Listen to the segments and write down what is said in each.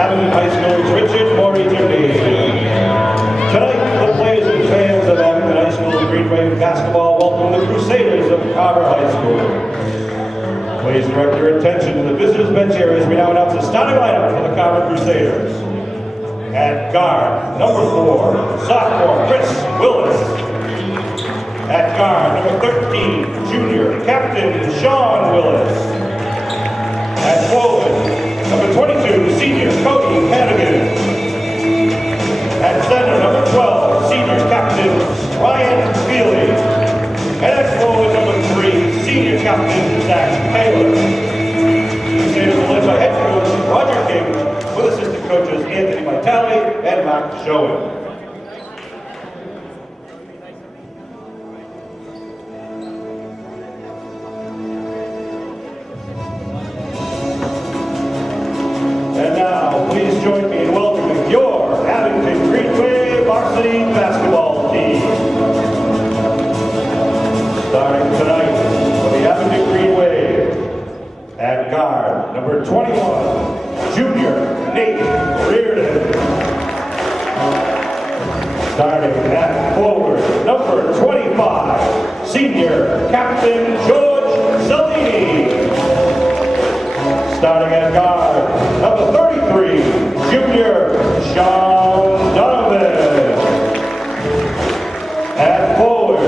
Abington High School's Richard Morey Gymnasium. Tonight, the players and fans of Abington High School Green Wave basketball welcome the Crusaders of Carver High School. Please direct your attention to the visitors' bench area as we now announce the starting lineup for the Carver Crusaders. At guard, number 4, sophomore Chris Willis. At guard, number 13, junior captain Sean Willis. At forward, number 22, senior Cody Hannigan. At center, number 12, senior captain Ryan Feely. And at forward, number 3, senior captain Zach Taylor. Crusaders are led by head coach Roger King, with assistant coaches Anthony Vitale and Mark Schoen. And now, please join me in welcoming your Abington Green Wave varsity basketball team. Starting tonight for the Abington Green Wave, at guard, number 21, junior Nate Reardon. Starting at forward, number 25, senior captain George Cellini. Starting at guard, number 33, junior Sean Donovan. At forward,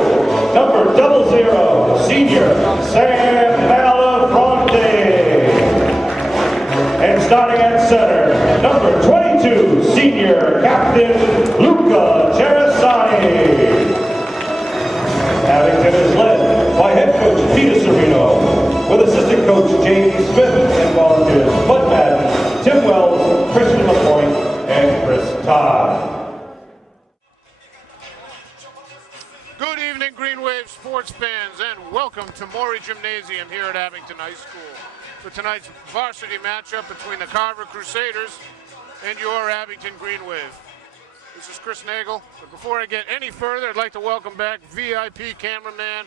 number 00, senior Sam Malafronte. And starting at center, number 22, senior captain Luca Cerasani. Abington is led by head coach Peter Serino, with assistant coach Jamie Smith and volunteers Bud Madden, Tim Wells, Christian LaPointe, and Chris Todd. Good evening, Green Wave sports fans, and welcome to Morey Gymnasium here at Abington High School for tonight's varsity matchup between the Carver Crusaders and your Abington Green Wave. This is Chris Nagel, but before I get any further, I'd like to welcome back VIP cameraman,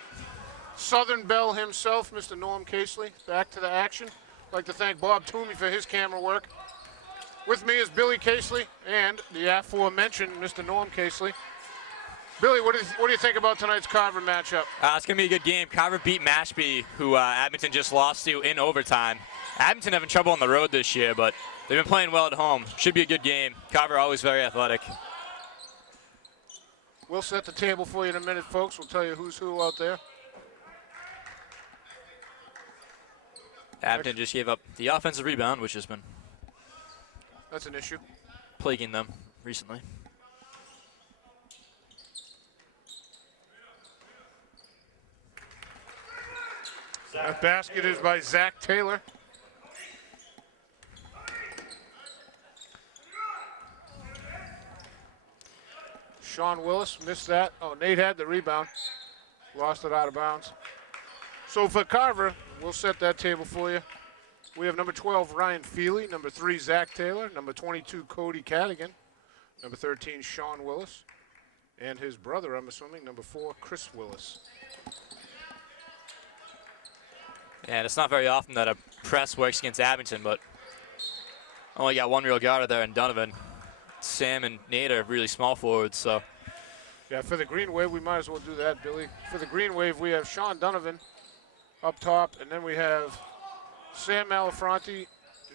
Southern Belle himself, Mr. Norm Casely, back to the action. I'd like to thank Bob Toomey for his camera work. With me is Billy Casely and the aforementioned Mr. Norm Casely. Billy, what do you think about tonight's Carver matchup? It's going to be a good game. Carver beat Mashpee, who Abington just lost to in overtime. Abington having trouble on the road this year, but they've been playing well at home. Should be a good game. Carver always very athletic. We'll set the table for you in a minute, folks. We'll tell you who's who out there. Abington just gave up the offensive rebound, which has been That's an issue. plaguing them recently. That basket is by Zach Taylor. Sean Willis missed that. Oh, Nate had the rebound. Lost it out of bounds. So for Carver, we'll set that table for you. We have number 12, Ryan Feely. Number 3, Zach Taylor. Number 22, Cody Cadigan. Number 13, Sean Willis. And his brother, I'm assuming, number 4, Chris Willis. And it's not very often that a press works against Abington, but only got one real guard there in Donovan. Sam and Nate are really small forwards, so. Yeah, for the Green Wave, we might as well do that, Billy. For the Green Wave, we have Sean Donovan up top, and then we have Sam Malafronte,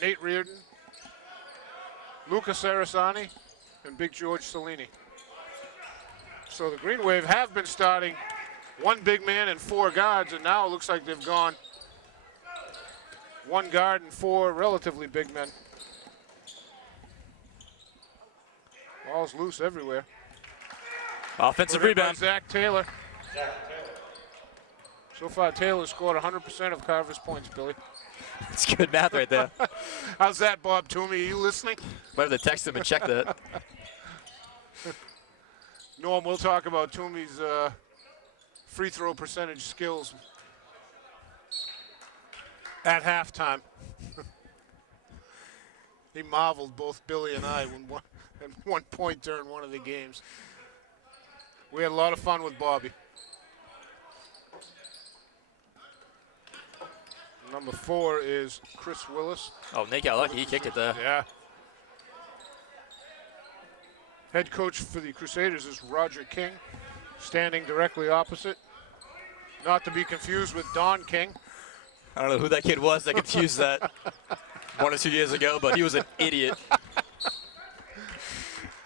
Nate Reardon, Luca Cerasani, and Big George Cellini. So the Green Wave have been starting one big man and 4 guards, and now it looks like they've gone 1 guard and 4 relatively big men. Ball's loose everywhere. Offensive rebound. Zach Taylor. So far, Taylor scored 100% of Carver's points, Billy. It's good math right there. How's that, Bob Toomey? Are you listening? Might have to text him and check that. Norm, we'll talk about Toomey's free throw percentage skills at halftime. He marveled, both Billy and I, at one point during one of the games. We had a lot of fun with Bobby. Number 4 is Chris Willis. Oh, Nate got lucky. He kicked it there. Yeah. Head coach for the Crusaders is Roger King, standing directly opposite. Not to be confused with Don King. I don't know who that kid was that confused that 1 or 2 years ago, but he was an idiot.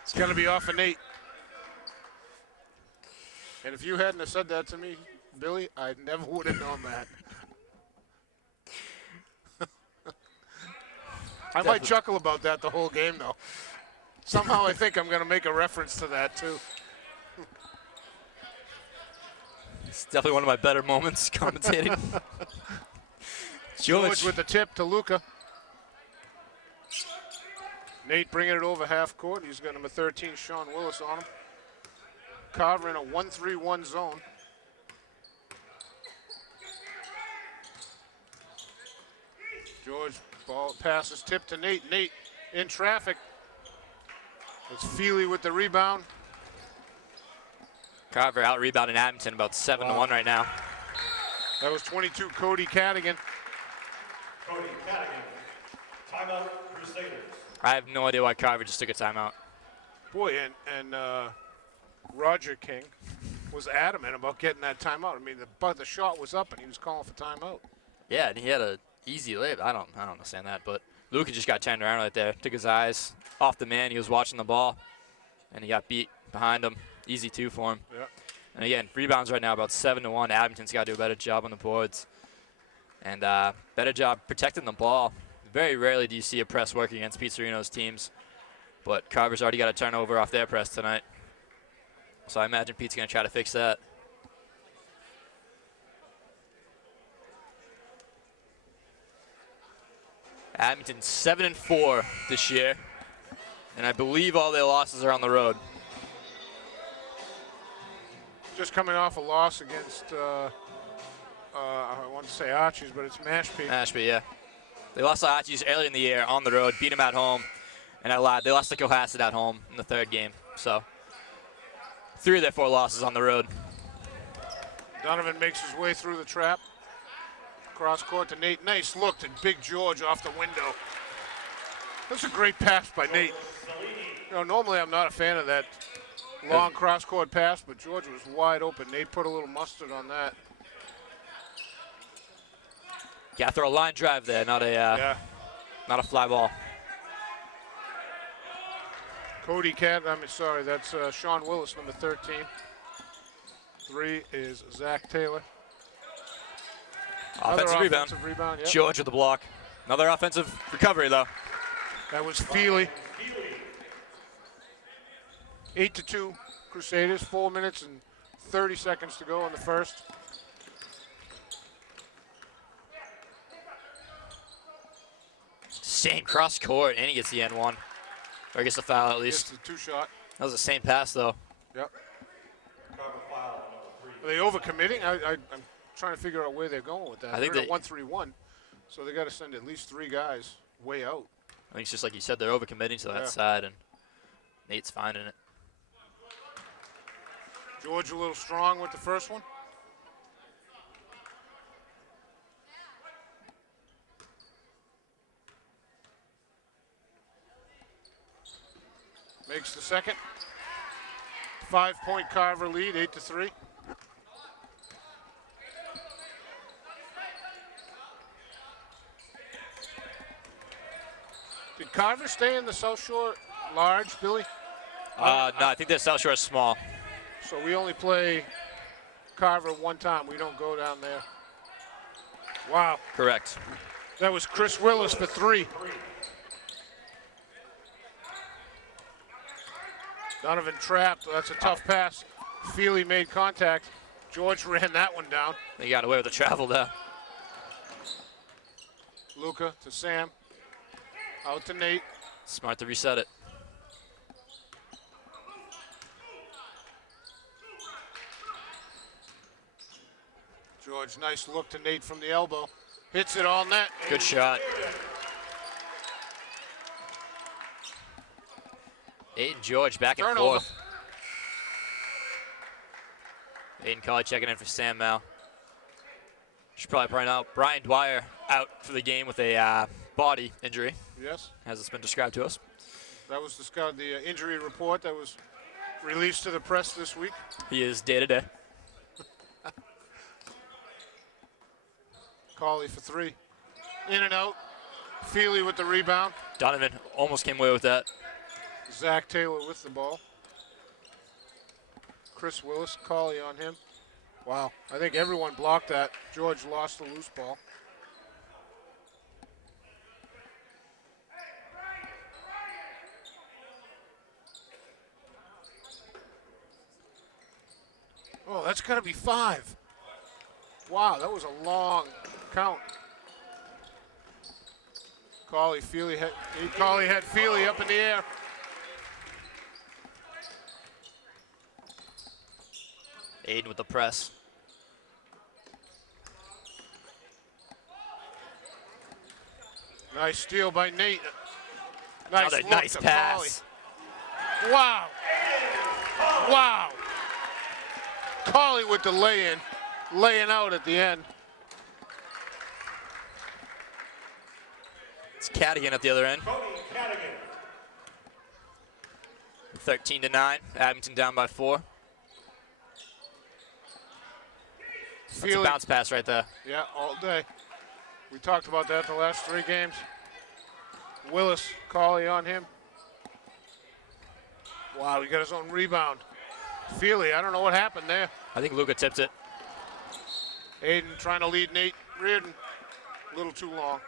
It's going to be off of Nate. And if you hadn't have said that to me, Billy, I never would have known that. I might chuckle about that the whole game, though. Somehow I think I'm going to make a reference to that, too. It's definitely one of my better moments commentating. George with the tip to Luca. Nate bringing it over half court. He's got number 13, Sean Willis, on him. Carver in a 1-3-1 zone. George ball passes tip to Nate. Nate in traffic. It's Feely with the rebound. Carver out-rebounding Abington about 7-1 right now. That was 22, Cody Cadigan. Cody Cadigan, timeout Crusaders. I have no idea why Carver just took a timeout. Boy, and Roger King was adamant about getting that timeout. I mean, the shot was up and he was calling for timeout. Yeah, and he had an easy layup. I don't understand that, but Luka just got turned around right there. Took his eyes off the man. He was watching the ball, and he got beat behind him. Easy two for him. Yeah. And again, rebounds right now about 7-1. Abington's got to do a better job on the boards, and better job protecting the ball. Very rarely do you see a press work against Pete Serino's teams, but Carver's already got a turnover off their press tonight. So I imagine Pete's going to try to fix that. Abington 7-4 this year, and I believe all their losses are on the road. Just coming off a loss against, I want to say Archie's, but it's Mashpee. Mashpee, yeah. They lost to Archie's early in the year on the road, beat them at home, and I lied. They lost to Cohasset at home in the third game. So 3 of their 4 losses on the road. Donovan makes his way through the trap. Cross court to Nate. Nice look to Big George off the window. That's a great pass by Nate. You know, normally I'm not a fan of that long cross court pass, but George was wide open. Nate put a little mustard on that. Got to throw a line drive there, not a fly ball. That's Sean Willis, number 13. 3 is Zach Taylor. Offensive rebound. Yep. George with the block. Another offensive recovery, though. That was Feely. 8-2 Crusaders. 4 minutes and 30 seconds to go in the first. Same cross court, and he gets the N1. Or gets the foul at least. Gets the 2-shot. That was the same pass, though. Yep. Are they overcommitting? I'm trying to figure out where they're going with that. I think they're in a 1-3-1, so they got to send at least 3 guys way out. I think it's just like you said, they're overcommitting to that side, and Nate's finding it. George a little strong with the first one. Makes the second. 5-point Carver lead, 8-3. Did Carver stay in the South Shore large, Billy? No, I think their South Shore is small. So we only play Carver one time. We don't go down there. Wow. Correct. That was Chris Willis for 3. Donovan trapped. That's a tough pass. Feely made contact. George ran that one down. They got away with the travel there. Luca to Sam. Out to Nate. Smart to reset it. George, nice look to Nate from the elbow. Hits it all net. Good shot. Aiden George back and Turnover. forth. Aiden Colley checking in for Sam Mal. Should probably point out Brian Dwyer out for the game with a body injury. Yes. As it's been described to us. That was the injury report that was released to the press this week. He is day to day. Cauley for three. In and out. Feely with the rebound. Donovan almost came away with that. Zach Taylor with the ball. Chris Willis, Cauley on him. Wow, I think everyone blocked that. George lost the loose ball. Oh, that's got to be 5. Wow, that was a long count. Cauley had Feely up in the air. Aiden with the press. Nice steal by Nate. Nice Another look nice to pass. Cauley. Wow. Wow. Cauley with the lay-in, laying out at the end. It's Cadigan at the other end. 13-9. Abington down by 4. That's a bounce pass right there. Yeah, all day. We talked about that the last 3 games. Willis, Cauley on him. Wow, he got his own rebound. Feely, I don't know what happened there. I think Luca tipped it. Aiden trying to lead Nate Reardon. A little too long.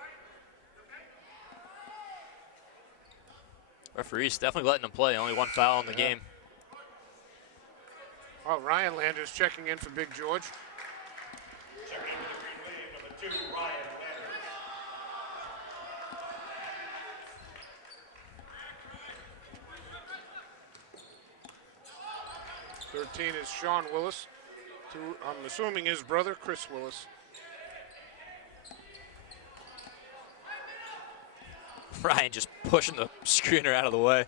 Referee's definitely letting him play. Only 1 foul in the game. Oh, Ryan Landers checking in for Big George. Checking in for the green wave, number 2, Ryan Landers. 13 is Sean Willis. I'm assuming his brother, Chris Willis. Ryan just pushing the screener out of the way.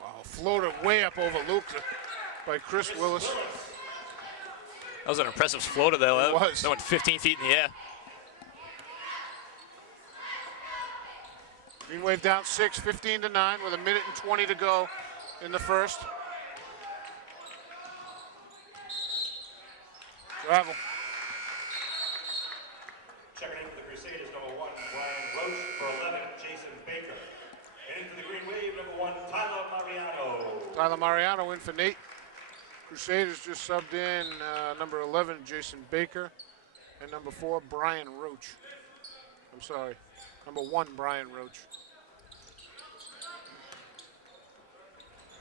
Wow, floated way up over Luke by Chris Willis. That was an impressive floater though. It was. That went 15 feet in the air. Green Wave down 6, 15-9 with 1:20 to go in the first. Travel. Checking in for the Crusaders, number 1, Brian Roach. For 11, Jason Baker. And in for the Green Wave, number 1, Tyler Mariano. Tyler Mariano in for Nate. Crusaders just subbed in number 11, Jason Baker, and number 4, Brian Roach. I'm sorry, number 1, Brian Roach.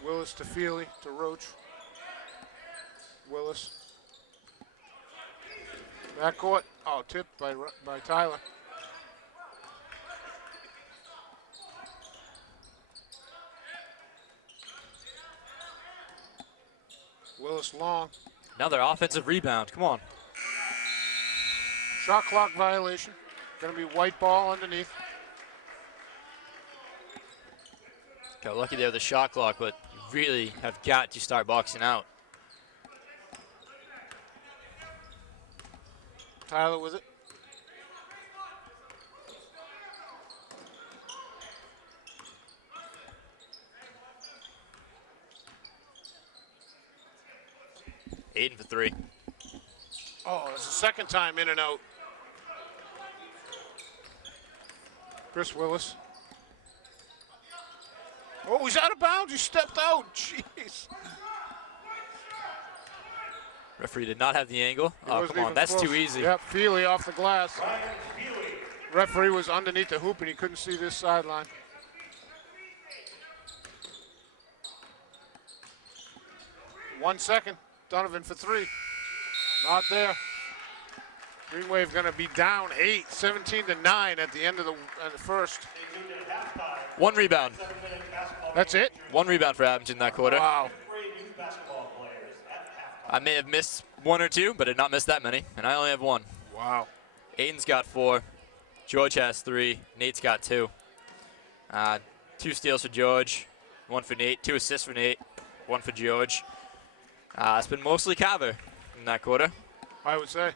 Willis to Feely to Roach. Willis. Backcourt. Oh, tipped by Tyler. Willis long. Another offensive rebound. Come on. Shot clock violation. Going to be white ball underneath. Got lucky there with the shot clock, but you really have got to start boxing out. Tyler with it. Aiden for 3. Oh, it's the second time in and out. Chris Willis. Oh, he's out of bounds. He stepped out. Jeez. Referee did not have the angle. He Oh, wasn't come on. even That's close. too easy. Yep, Feely off the glass. Ryan Feely. Referee was underneath the hoop and he couldn't see this sideline. One second. Donovan for 3. Not there. Green Wave going to be down 8, 17-9 at the end of the first. 1 rebound. That's it? 1 rebound for Abington that quarter. Wow. I may have missed 1 or 2, but did not miss that many, and I only have 1. Wow. Aiden's got 4. George has 3. Nate's got 2. 2 steals for George, 1 for Nate. 2 assists for Nate, 1 for George. It's been mostly Carver in that quarter. I would say.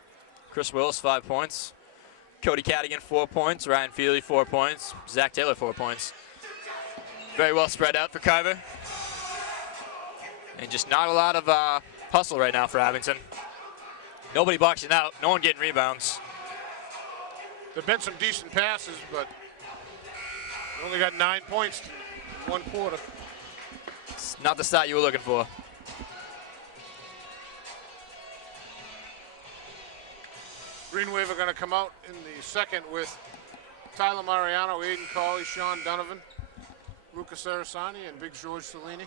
Chris Willis, 5 points. Cody Cadigan, 4 points. Ryan Feely, 4 points. Zach Taylor, 4 points. Very well spread out for Carver. And just not a lot of hustle right now for Abington. Nobody boxing out. No one getting rebounds. There've been some decent passes, but only got 9 points in 1 quarter. It's not the stat you were looking for. Green Wave are going to come out in the second with Tyler Mariano, Aiden Cawley, Sean Donovan, Luca Sarasani, and Big George Cellini.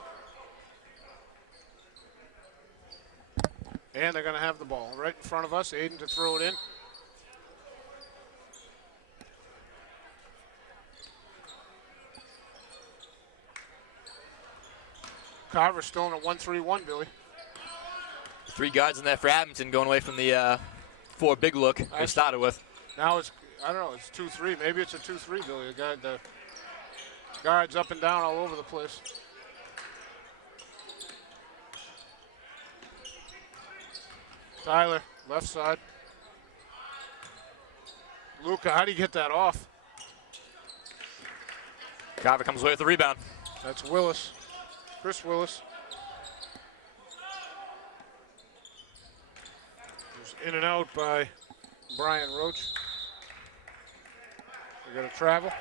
And they're going to have the ball right in front of us. Aiden to throw it in. Carver still in a 1-3-1, Billy. 3 guards in there for Abington, going away from the 4 big look they started with. Now it's, I don't know, it's 2-3. Maybe it's a 2-3, Billy. The guards up and down all over the place. Tyler, left side. Luca, how do you get that off? Carver comes away with the rebound. That's Willis, Chris Willis. Just in and out by Brian Roach. They're going to travel.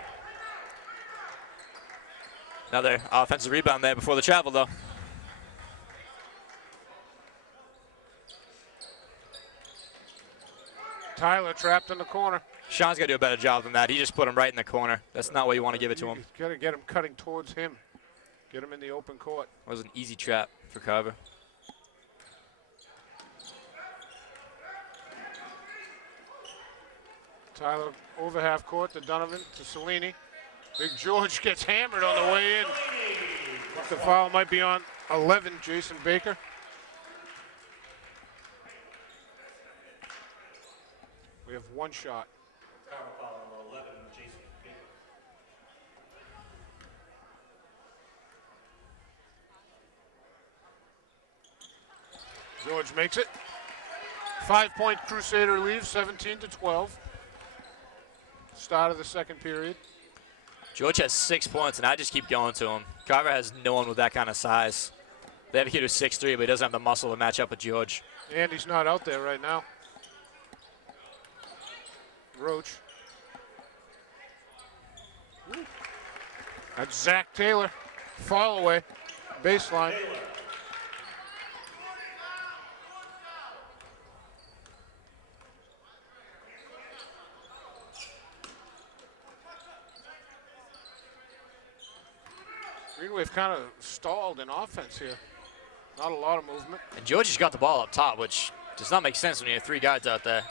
Another offensive rebound there before the travel, though. Tyler trapped in the corner. Sean's got to do a better job than that. He just put him right in the corner. That's not what you want to give it to him. Got to get him cutting towards him. Get him in the open court. That was an easy trap for Carver. Tyler over half court to Donovan, to Cellini. Big George gets hammered on the way in. The foul might be on 11, Jason Baker. We have 1 shot. Carver foul number 11, Jason Baker. George makes it. 5-point Crusader lead, 17-12. Start of the second period. George has 6 points, and I just keep going to him. Carver has no one with that kind of size. They have a kid who's 6'3", but he doesn't have the muscle to match up with George. And he's not out there right now. Roach. That's Zach Taylor. Fall away. Baseline. Green Wave kind of stalled in offense here. Not a lot of movement. And George has got the ball up top, which does not make sense when you have 3 guards out there.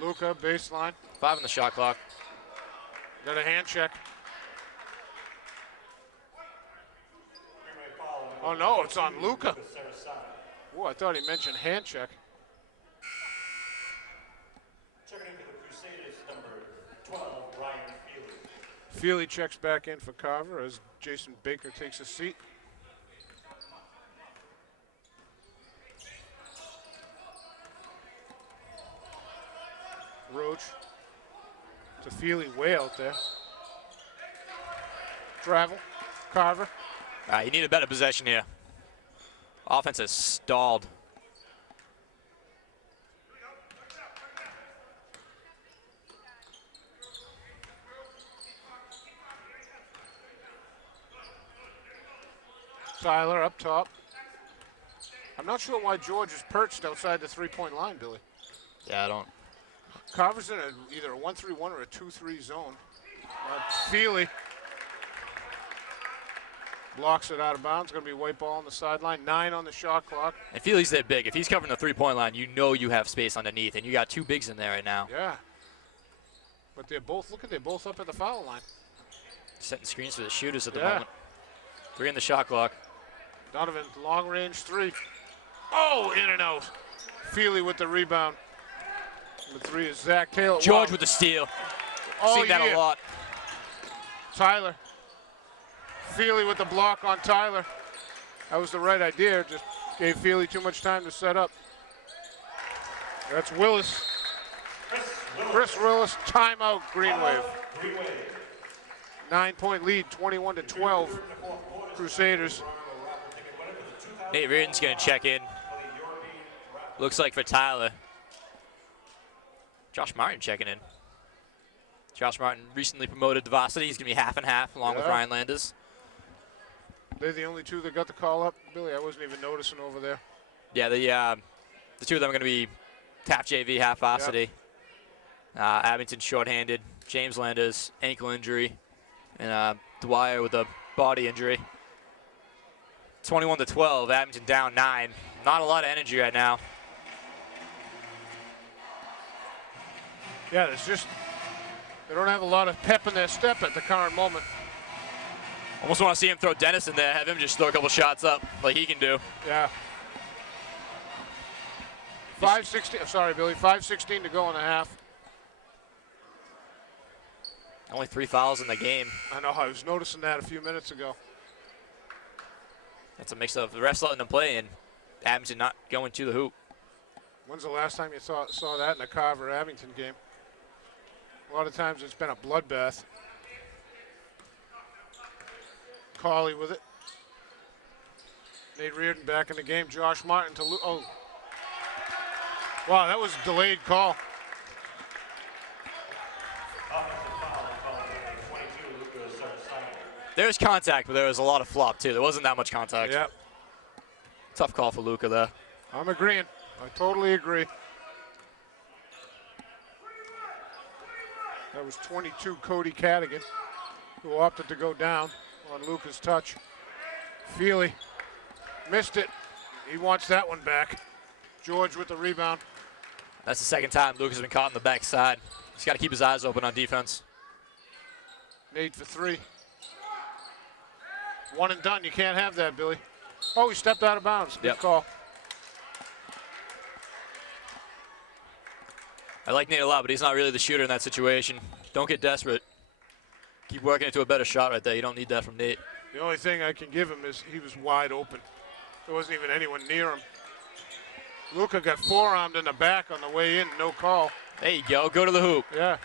Luca, baseline. 5 on the shot clock. Got a hand check. Oh no, it's on Luca. Oh, I thought he mentioned hand check. Checking in for the Crusaders, number 12, Ryan Feely. Feely checks back in for Carver as Jason Baker takes a seat. Roach to Feely way out there. Travel, Carver. You need a better possession here. Offense has stalled. Tyler up top. I'm not sure why George is perched outside the 3-point line, Billy. Yeah, I don't. Carver's in either a 1-3-1 or a 2-3 zone. Feely blocks it out of bounds. Going to be a white ball on the sideline. 9 on the shot clock. And Feely's that big. If he's covering the 3-point line, you know you have space underneath, and you got 2 bigs in there right now. Yeah. But they're both, look at, they're both up at the foul line. Setting screens for the shooters at the moment. 3 in the shot clock. Donovan, long range 3. Oh, in and out. Feely with the rebound. Number 3 is Zach Taylor. George with the steal. Seen that a lot. Tyler. Feely with the block on Tyler. That was the right idea. Just gave Feely too much time to set up. That's Willis. Chris Willis, timeout, Green Wave. 9-point lead, 21-12, Crusaders. Nate Reardon's going to check in. Looks like for Tyler. Josh Martin checking in. Josh Martin recently promoted to varsity. He's going to be half and half along with Ryan Landers. They're the only two that got the call up. Billy, I wasn't even noticing over there. Yeah, the two of them are going to be half JV, half varsity. Abington shorthanded. James Landers, ankle injury. And Dwyer with a body injury. 21-12, Abington down 9. Not a lot of energy right now. Yeah, they don't have a lot of pep in their step at the current moment. Almost want to see him throw Dennis in there, have him just throw a couple shots up like he can do. Yeah. 5:16, sorry, Billy, 5:16 to go in the half. Only 3 fouls in the game. I know, I was noticing that a few minutes ago. That's a mix of the refs letting them play and Abington not going to the hoop. When's the last time you saw that in a Carver Abington game? A lot of times it's been a bloodbath. Cauley with it. Nate Reardon back in the game. Josh Martin to oh. Wow, that was a delayed call. There was contact, but there was a lot of flop too. There wasn't that much contact. Yep. Tough call for Luca there. I'm agreeing. I totally agree. That was 22 Cody Cadigan, who opted to go down on Luca's touch. Feely missed it. He wants that one back. George with the rebound. That's the second time Luca's been caught on the backside. He's got to keep his eyes open on defense. Nate for 3. One and done. You can't have that, Billy. Oh, he stepped out of bounds. Good call. I like Nate a lot, but he's not really the shooter in that situation. Don't get desperate. Keep working into a better shot right there. You don't need that from Nate. The only thing I can give him is he was wide open. There wasn't even anyone near him. Luca got forearmed in the back on the way in. No call. There you go. Go to the hoop. Yeah.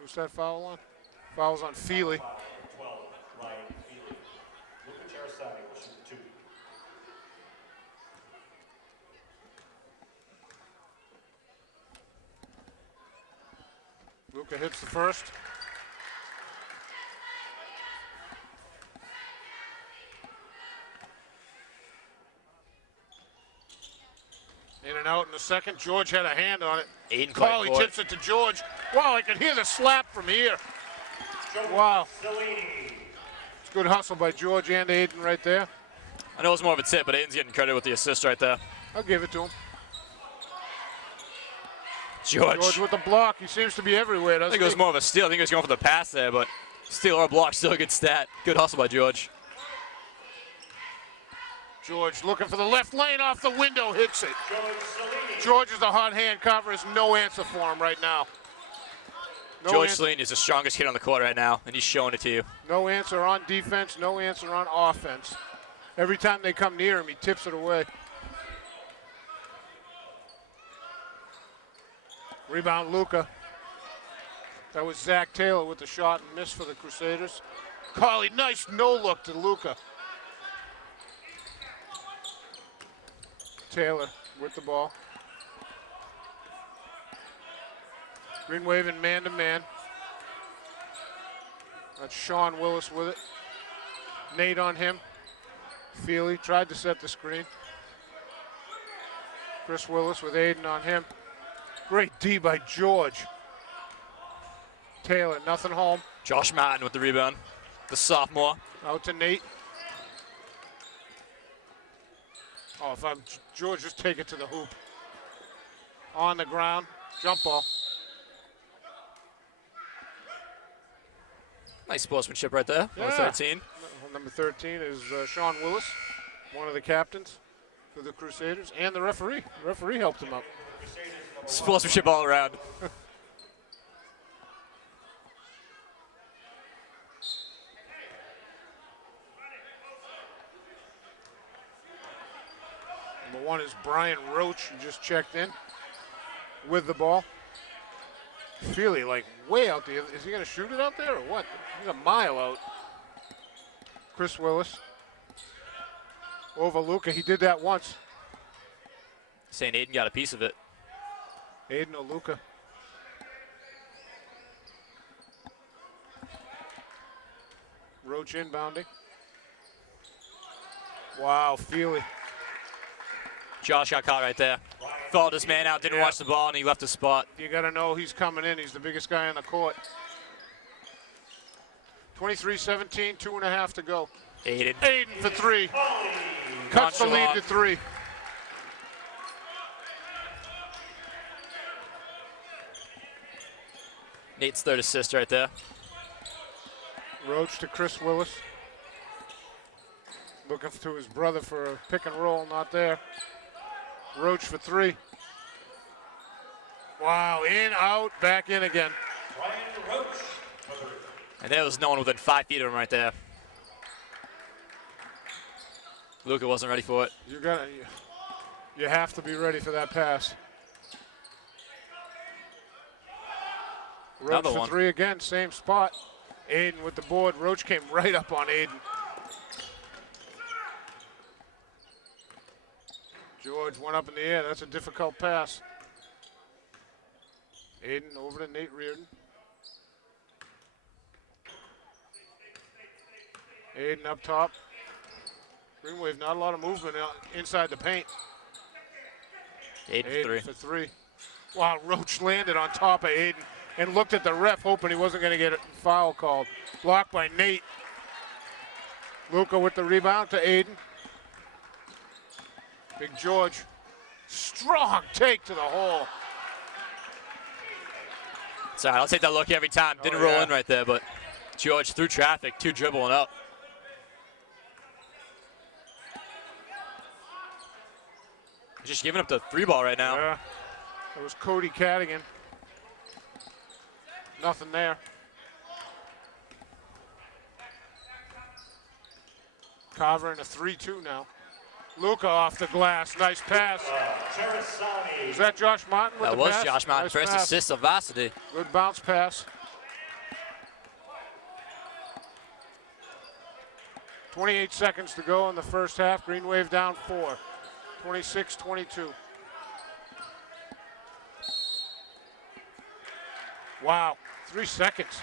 Who's that foul on? Foul's on Feely. Luca hits the first. In and out in the second. George had a hand on it. Aiden Cauley tips it to George. Wow, I can hear the slap from here. Wow. It's good hustle by George and Aiden right there. I know it was more of a tip, but Aiden's getting credit with the assist right there. I'll give it to him. George with the block. He seems to be everywhere, doesn't he? I think it was more of a steal. I think he was going for the pass there, but steal or block, still a good stat. Good hustle by George. George looking for the left lane off the window, hits it. George is a hot hand. Carver has no answer for him right now. George Celine is the strongest kid on the court right now, and he's showing it to you. No answer on defense, no answer on offense. Every time they come near him, he tips it away. Rebound, Luca. That was Zach Taylor with the shot and miss for the Crusaders. Cauley, nice no-look to Luca. Taylor with the ball. Green Wave in man-to-man. That's Sean Willis with it. Nate on him. Feely tried to set the screen. Chris Willis with Aiden on him. Great D by George. Taylor, nothing home. Josh Martin with the rebound, the sophomore. Out to Nate. Oh, if I'm George, just take it to the hoop. On the ground, jump ball. Nice sportsmanship right there. Yeah. Number 13. Number 13 is Sean Willis, one of the captains for the Crusaders, and the referee. The referee helped him out. Sportsmanship all around. Number 1 is Brian Roach, who just checked in. with the ball. Feely like way out there. Is he going to shoot it out there or what? He's a mile out. Chris Willis. Over Luca. He did that once. Saying Aiden got a piece of it. Aiden or Luca. Roach inbounding. Wow, Feely. Josh got caught right there. Followed this man out, didn't watch the ball, and he left the spot. You got to know he's coming in. He's the biggest guy on the court. 23-17, 2.5 to go. Aiden. Aiden for three. Cuts the lead to 3. Nate's third assist right there. Roach to Chris Willis. Looking to his brother for a pick and roll, not there. Roach for 3. Wow, in, out, back in again. And there was no one within 5 feet of him right there. Luca wasn't ready for it. You have to be ready for that pass. Roach Another for one. 3 again, same spot. Aiden with the board. Roach came right up on Aiden. George went up in the air. That's a difficult pass. Aiden over to Nate Reardon. Aiden up top. Green Wave, not a lot of movement inside the paint. Aiden for 3. Wow, Roach landed on top of Aiden and looked at the ref, hoping he wasn't going to get a foul called. Blocked by Nate. Luca with the rebound to Aiden. Big George. Strong take to the hole. Sorry, I'll take that look every time. Didn't roll in right there, but George through traffic, 2 dribbling up. Just giving up the 3 ball right now. Yeah. It was Cody Cadigan. Nothing there. Carver in a 3-2 now. Luca off the glass. Nice pass. Is that Josh Martin with That the was pass? Josh Martin, Nice first pass. assist of varsity. Good bounce pass. 28 seconds to go in the first half. Green Wave down 4. 26-22. Wow, 3 seconds.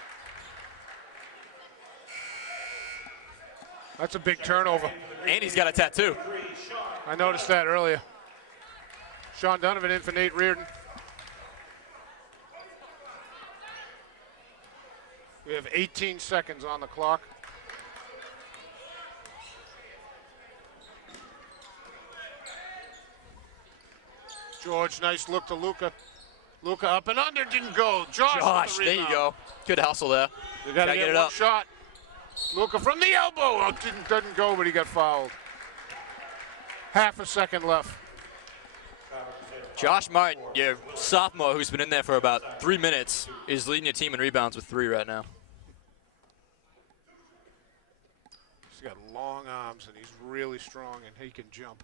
That's a big turnover. And he's got a tattoo. I noticed that earlier. Sean Donovan in for Nate Reardon. We have 18 seconds on the clock. George, nice look to Luca. Luca up and under, didn't go. Josh, with the there you rebound. go. Good hustle there. We got to Gotta get get it one up. shot. Luca from the elbow. Oh, didn't go, but he got fouled. Half a second left. Josh Martin, your sophomore who's been in there for about 3 minutes, is leading your team in rebounds with 3 right now. He's got long arms, and he's really strong, and he can jump.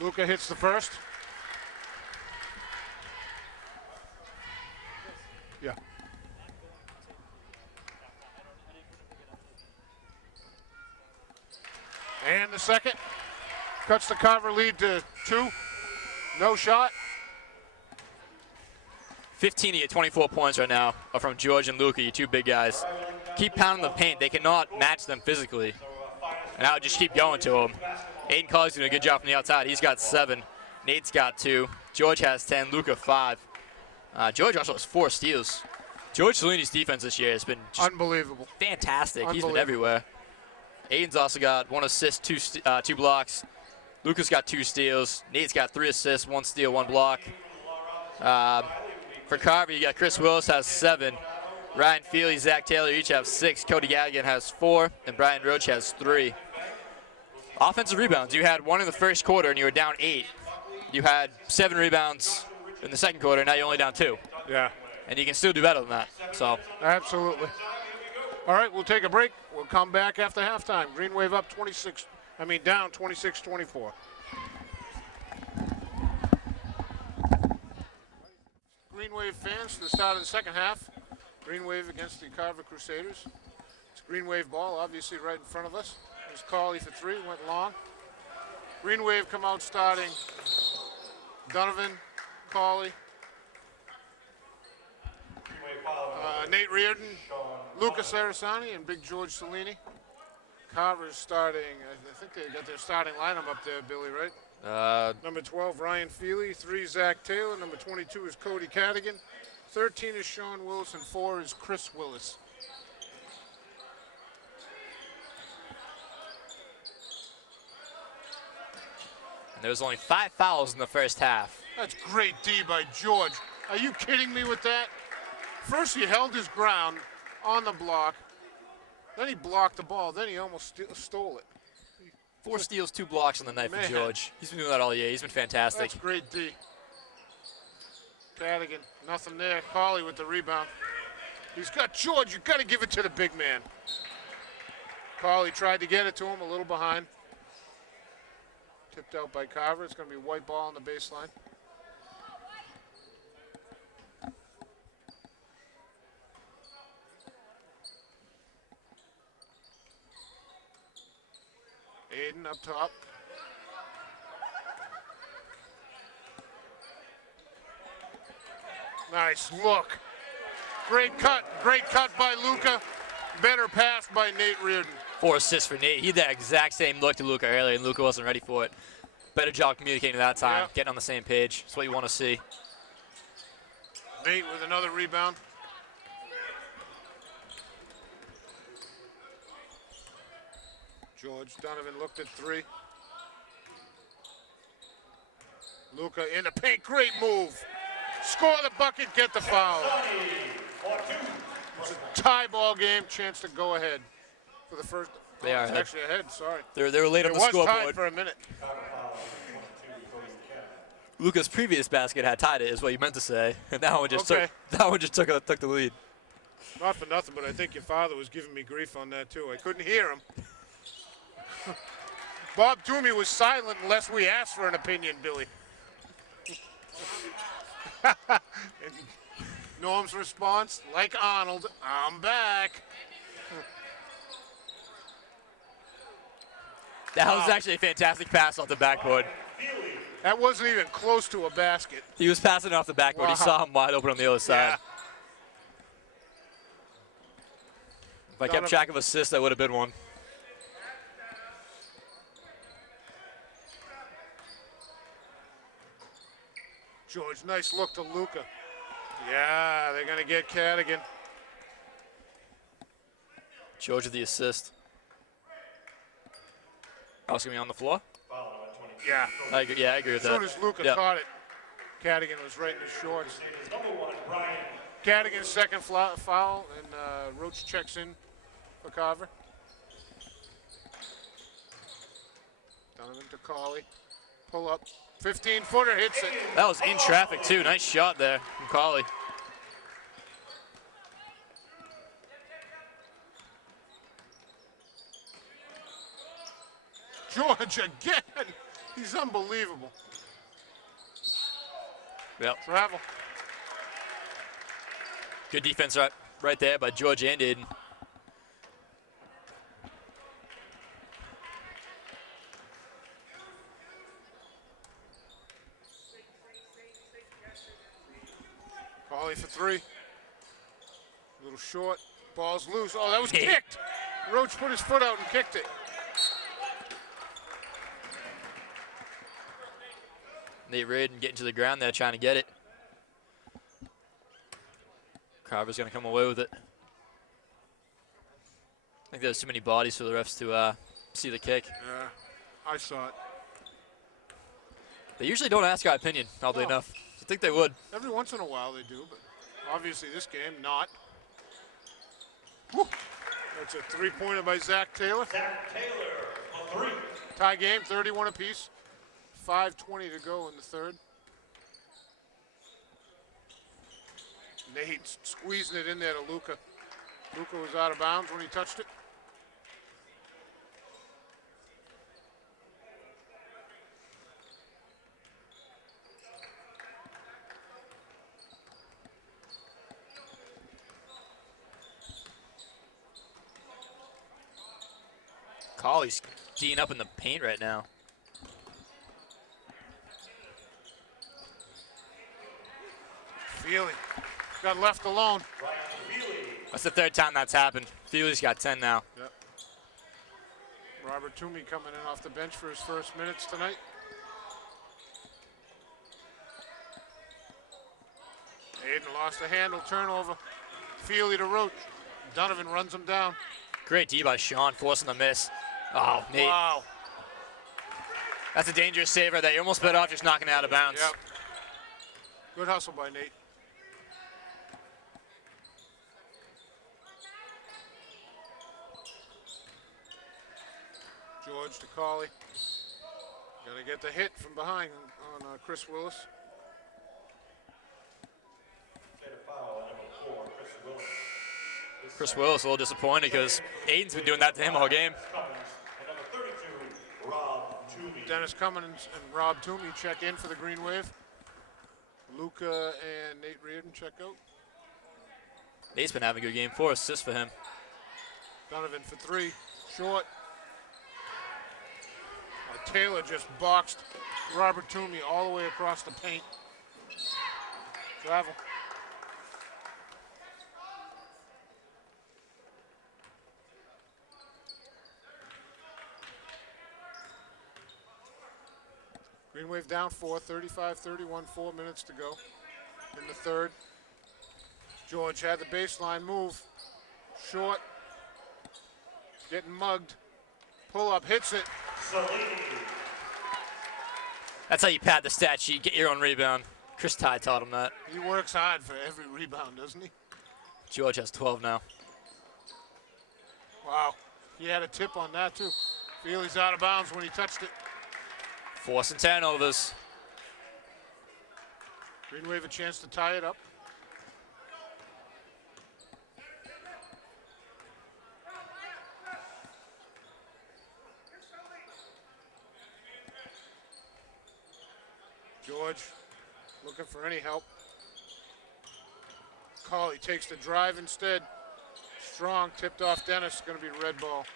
Luca hits the first. Yeah. And the second. Cuts the Carver lead to 2. No shot. 15 of your 24 points right now are from George and Luca, your 2 big guys. Keep pounding the paint. They cannot match them physically. And I would just keep going to them. Aiden Colley's doing a good job from the outside. He's got 7. Nate's got 2. George has 10. Luca 5. George also has 4 steals. George Cellini's defense this year has been just unbelievable. Fantastic. He's been everywhere. Aiden's also got 1 assist, 2 blocks. Luca's got 2 steals. Nate's got 3 assists, 1 steal, 1 block. For Carver, you got Chris Willis has 7. Ryan Feely, Zach Taylor each have 6. Cody Gaggan has 4. And Brian Roach has 3. Offensive rebounds. You had 1 in the first quarter, and you were down 8. You had 7 rebounds in the second quarter, and now you're only down 2. Yeah. And you can still do better than that. So Absolutely. All right, we'll take a break. We'll come back after halftime. Green Wave up down 26-24. Wave fans to the start of the second half. Green Wave against the Carver Crusaders. It's a Green Wave ball, obviously right in front of us. There's Cawley for three, went long. Green Wave come out starting Donovan, Cawley, Nate Reardon, Luca Sarasani, and Big George Cellini. Carver's starting, I think they got their starting lineup up there, Billy, right? Number 12, Ryan Feely. 3, Zach Taylor. Number 22 is Cody Cadigan. 13 is Sean Willis, and 4 is Chris Willis. And there was only 5 fouls in the first half. That's great D by George. Are you kidding me with that? First he held his ground on the block. Then he blocked the ball. Then he almost stole it. 4 steals, 2 blocks on the night for George. He's been doing that all year. He's been fantastic. That's great D. Cadigan, nothing there. Cawley with the rebound. He's got George. You've got to give it to the big man. Cawley tried to get it to him, a little behind. Tipped out by Carver. It's going to be a white ball on the baseline. Aiden up top. Nice look. Great cut by Luca. Better pass by Nate Reardon. 4 assists for Nate. He had that exact same look to Luca earlier, and Luca wasn't ready for it. Better job communicating that time, getting on the same page. That's what you want to see. Nate with another rebound. George Donovan looked at 3. Luca in the paint, great move. Score the bucket, get the foul. It's a tie ball game, chance to go ahead for the first. They are actually ahead, sorry. They were late on the scoreboard. It was tied for a minute. Luca's previous basket had tied it, is what you meant to say. And that one just took the lead. Not for nothing, but I think your father was giving me grief on that too. I couldn't hear him. Bob Toomey was silent unless we asked for an opinion, Billy. And Norm's response, like Arnold, I'm back. That was actually a fantastic pass off the backboard. That wasn't even close to a basket. He was passing off the backboard. Wow. He saw him wide open on the other side. Yeah. If I kept track of assists, that would have been one. George, nice look to Luca. Yeah, they're going to get Cadigan. George with the assist. Also going to be on the floor? Yeah. I agree with that. As soon as Luca caught it, Cadigan was right in his shorts. Cadigan's second foul, and Roach checks in for Carver. Donovan to Cawley. Pull up. 15-footer hits it. That was in traffic, too. Nice shot there from Cawley. George again. He's unbelievable. Yep. Travel. Good defense right there by George and Aiden. Cawley for 3. A little short. Ball's loose. Oh, that was kicked. Roach put his foot out and kicked it. Nate Reardon getting to the ground there, trying to get it. Carver's going to come away with it. I think there's too many bodies for the refs to see the kick. Yeah, I saw it. They usually don't ask our opinion, oddly enough. I think they would. Every once in a while they do, but obviously this game, not. Woo. That's a 3-pointer by Zach Taylor. Zach Taylor, a 3. Tie game, 31 apiece. 5:20 to go in the third. Nate squeezing it in there to Luca. Luca was out of bounds when he touched it. Colley's D'ing up in the paint right now. Feely got left alone. That's the third time that's happened. Feely's got 10 now. Yep. Robert Toomey coming in off the bench for his first minutes tonight. Aiden lost the handle, turnover. Feely to Roach. Donovan runs him down. Great D by Sean, forcing the miss. Oh, Nate. Wow. That's a dangerous save right there. You're almost better off just knocking it out of bounds. Yep. Good hustle by Nate. George to Colley. Gonna get the hit from behind on Chris Willis. Chris Willis a little disappointed because Aiden's been doing that to him all game. Dennis Cummins and Rob Toomey check in for the Green Wave. Luca and Nate Reardon check out. Nate's been having a good game. 4 assists for him. Donovan for 3, short. Taylor just boxed Robert Toomey all the way across the paint. Travel. Green Wave down 4, 35-31, 4 minutes to go in the third. George had the baseline move. Short. Getting mugged. Pull up, hits it. That's how you pad the stat sheet, get your own rebound. Chris Ty taught him that. He works hard for every rebound, doesn't he? George has 12 now. Wow. He had a tip on that, too. Feely's out of bounds when he touched it. Forcing turnovers. Green Wave a chance to tie it up. George looking for any help. Colley takes the drive instead. Strong, tipped off Dennis, gonna be red ball.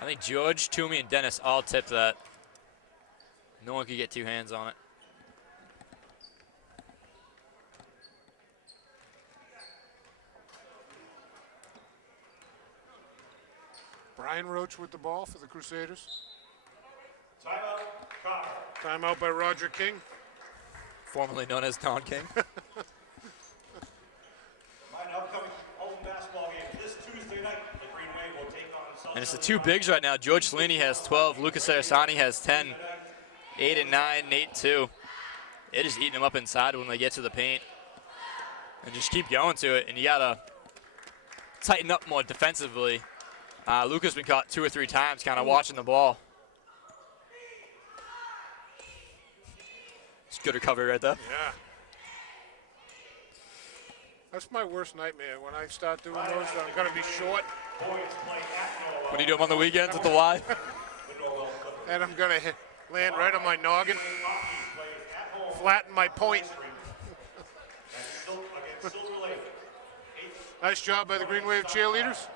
I think George, Toomey, and Dennis all tipped that. No one could get 2 hands on it. Brian Roach with the ball for the Crusaders. Timeout, Carver. Timeout by Roger King. Formerly known as Don King. My upcoming home basketball game this Tuesday night. The Green Wave will take on. And it's the 2 bigs right now. George Cellini has 12. Lucas Sarasani has 10. 8 and 9, Nate 2. They're just eating them up inside when they get to the paint. And just keep going to it. And you got to tighten up more defensively. Lucas been caught 2 or 3 times kind of watching the ball. It's good recovery right there. Yeah. That's my worst nightmare. When I start doing those, I'm going to be short. What do you do on the weekends at the Y? And I'm going to land right on my noggin. Flatten my point. Nice job by the Green Wave cheerleaders.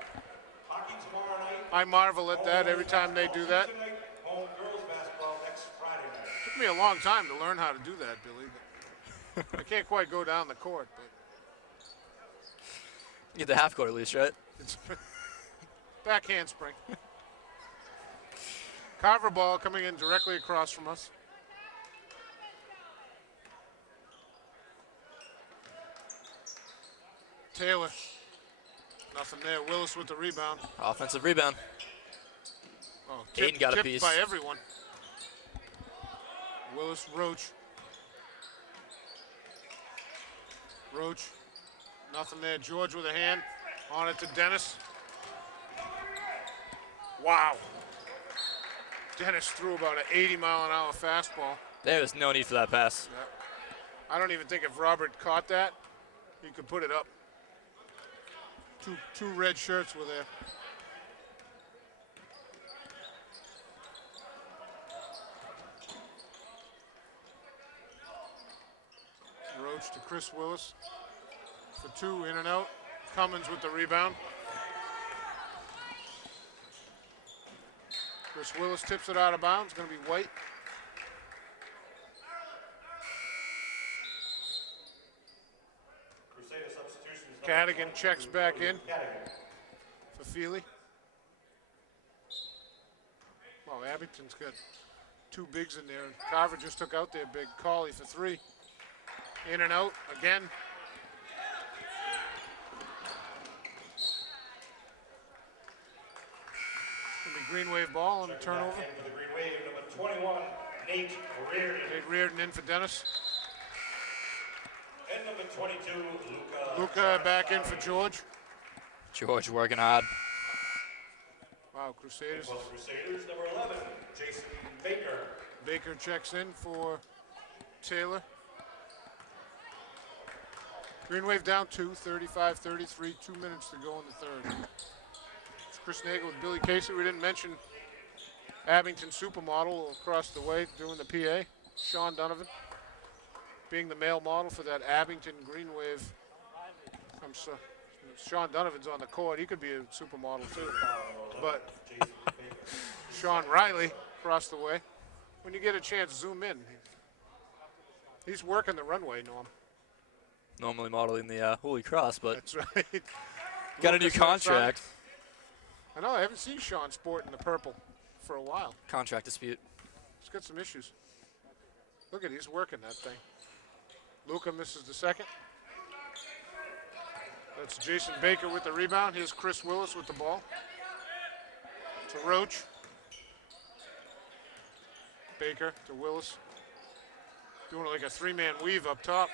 I marvel at that every time they do that. Took me a long time to learn how to do that, Billy. I can't quite go down the court, but You get the half court at least, right? it's back handspring. Carver ball coming in directly across from us. Taylor. Nothing there. Willis with the rebound. Offensive rebound. Oh, Aiden got a tipped piece. by everyone. Willis, Roach. Roach. Nothing there. George with a hand. On it to Dennis. Wow. Dennis threw about an 80-mile-an-hour fastball. There was no need for that pass. I don't even think if Robert caught that, he could put it up. Two red shirts were there. Roach to Chris Willis for 2, in and out. Cummins with the rebound. Chris Willis tips it out of bounds. Going to be White. Crusader substitutions. Cadigan checks back in for Feely. Oh, Abington's got 2 bigs in there. Carver just took out their big. Cawley for 3. In and out again. Gonna be Green Wave ball on the turnover. For the Green Wave, number 21, Nate Reardon. Nate Reardon in for Dennis. And number 22, Luca. Luca back in for George. George working hard. Wow, Crusaders. Well, Crusaders, number 11, Jason Baker. Baker checks in for Taylor. Green Wave down 2, 35-33, 2 minutes to go in the third. It's Chris Nagel with Billy Casey. We didn't mention Abington supermodel across the way doing the PA. Sean Donovan being the male model for that Abington Green Wave. Sean Donovan's on the court. He could be a supermodel too. But Sean Riley across the way. When you get a chance, zoom in. He's working the runway, Norm. Normally modeling the Holy Cross, but That's right. got a new contract. I know, I haven't seen Sean sporting the purple for a while. Contract dispute. He's got some issues. Look at, he's working that thing. Luca misses the second. That's Jason Baker with the rebound. Here's Chris Willis with the ball. To Roach. Baker to Willis. Doing like a 3-man weave up top.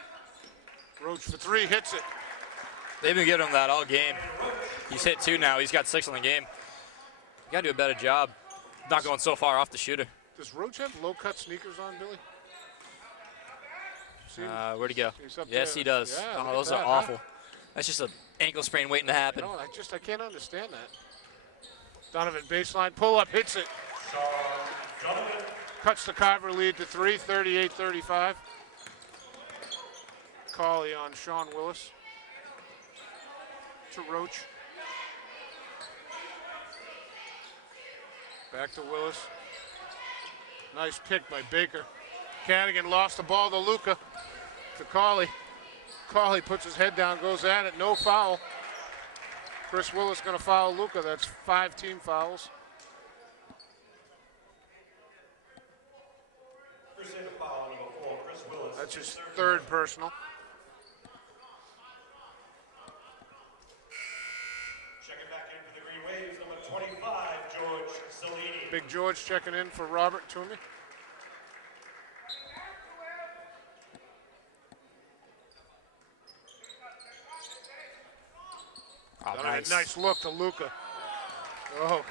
Roach for 3, hits it. They've been giving him that all game. He's hit 2 now. He's got 6 on the game. You got to do a better job. Not going so far off the shooter. Does Roach have low-cut sneakers on, Billy? Where'd he go? there. Yes, he does. Yeah, Oh, look those at are that, awful. That's just an ankle sprain waiting to happen. No, I can't understand that. Donovan baseline pull-up, hits it. Donovan. Cuts the Carver lead to 3, 38-35. Cawley on Sean Willis. To Roach. Back to Willis. Nice pick by Baker. Cadigan lost the ball to Luca. To Cawley. Cawley puts his head down, goes at it, no foul. Chris Willis gonna foul Luca. That's 5 team fouls. Crusader foul number 4, Chris Willis. That's his third personal. Checking back in for the Green Waves, number 25, George Cellini. Big George checking in for Robert Toomey. Oh, nice. Nice look to Luca. Oh,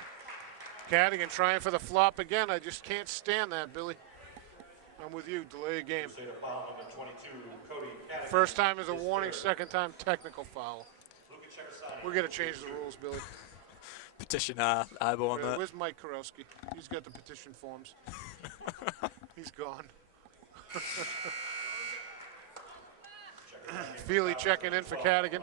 Cadigan trying for the flop again. I just can't stand that, Billy. I'm with you. Delay a game. Crusader foul number 22, Cody Cadigan. First time is a warning. Second time technical foul. Luca check aside. We're gonna change the rules, Billy. Petition eyeball on that. Where's Mike Karowski? He's got the petition forms. He's gone. Feely checking in for Cadigan.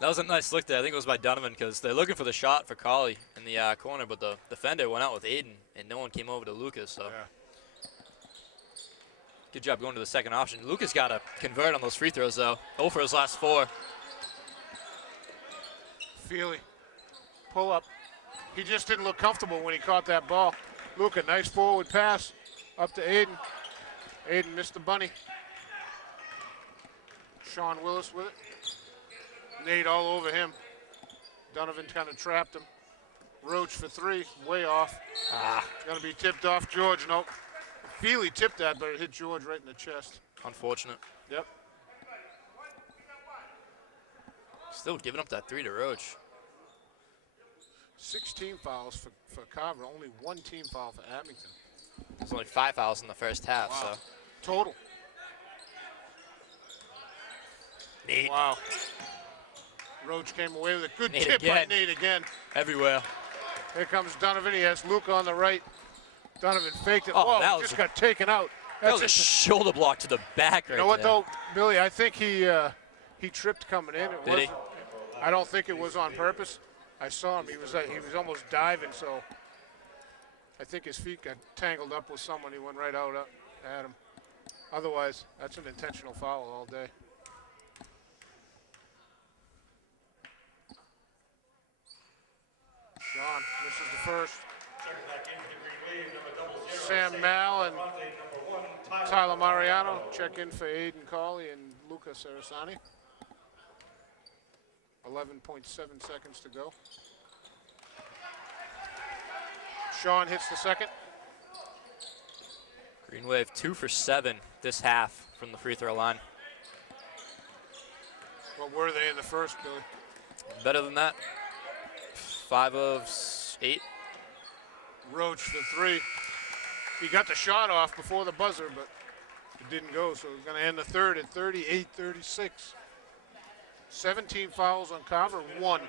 That was a nice look there. I think it was by Donovan because they're looking for the shot for Cawley in the corner, but the defender went out with Aiden, and no one came over to Lucas. So good job going to the second option. Lucas got to convert on those free throws, though. 0 for his last 4. Feely, pull up. He just didn't look comfortable when he caught that ball. Luca, nice forward pass up to Aiden. Aiden missed the bunny. Sean Willis with it. Nate all over him. Donovan kind of trapped him. Roach for 3, way off. It's gonna be tipped off George. Nope. Feely tipped that, but it hit George right in the chest. Unfortunate. Yep. Still giving up that 3 to Roach. 16 fouls for Carver, only 1 team foul for Abington. There's only 5 fouls in the first half, Wow. so. Total. Nate. Wow. Roach came away with a good Nate tip by again. Nate again. Everywhere. Here comes Donovan. He has Luca on the right. Donovan faked it. Oh, Whoa, that he was just got taken out. That was a shoulder block to the back right You know what there. though, Billy? I think he tripped coming in. Did he? I don't think it was on purpose. I saw him. He was almost diving. So I think his feet got tangled up with someone. He went right out at him. Otherwise, that's an intentional foul all day. Sean misses the first. Sam Mal and Tyler Mariano check in for Aiden Cawley and Luca Sarasani. 11.7 seconds to go. Sean hits the second. Green Wave 2 for 7 this half from the free throw line. What were they in the first, Billy? Better than that. 5 of 8. Roach the 3. He got the shot off before the buzzer, but it didn't go, so he's going to end the third at 38-36. 17 fouls on Carver, 1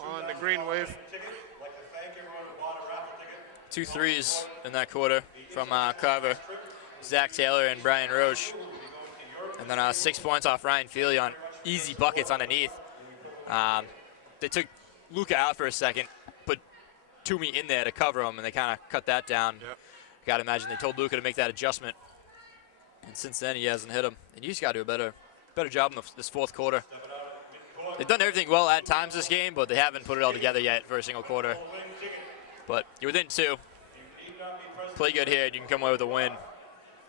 on the Green Wave. 2 threes in that quarter from Carver, Zach Taylor and Brian Roche. And then 6 points off Ryan Feely on easy buckets underneath. They took Luca out for a second, put Toomey in there to cover him, and they kind of cut that down. Yep. Got to imagine they told Luca to make that adjustment. And since then, he hasn't hit him. And you just got to do a better job in this fourth quarter. They've done everything well at times this game, but they haven't put it all together yet for a single quarter. But you're within 2. Play good here, and you can come away with a win.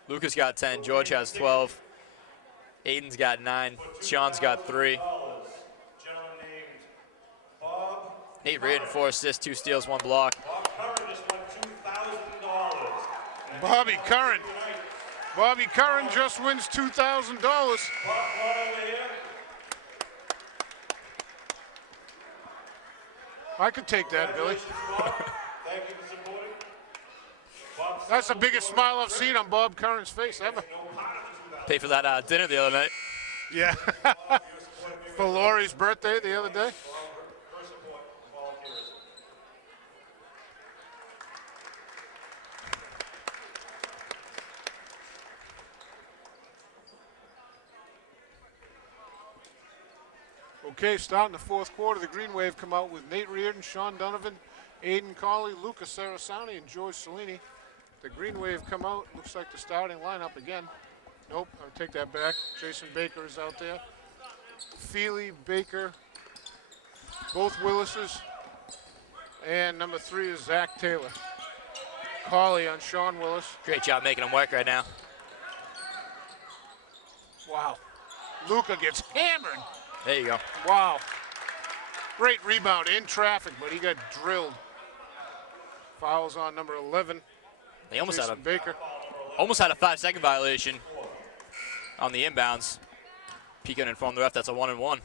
Luca's got 10. George has 12. Aiden's got 9. Sean's got 3. Nate Reardon, 4 assists, 2 steals, 1 block. Bobby Curran. Bobby Curran just wins $2,000. I could take that, Billy. That's the biggest smile I've seen on Bob Curran's face ever. Paid for that dinner the other night. Yeah. For Laurie's birthday the other day. Okay, starting the fourth quarter, the Green Wave come out with Nate Reardon, Sean Donovan, Aiden Cawley, Luca Sarasani, and George Cellini. The Green Wave come out, looks like the starting lineup again. Nope, I'll take that back. Jason Baker is out there. Feely, Baker, both Willises, and number 3 is Zach Taylor. Cawley on Sean Willis. Great job making them work right now. Wow. Luca gets hammered. There you go. Wow. Great rebound in traffic, but he got drilled. Fouls on number 11. They almost Jason Baker. almost had a 5-second violation on the inbounds. Pekin informed the ref that's a 1-and-1.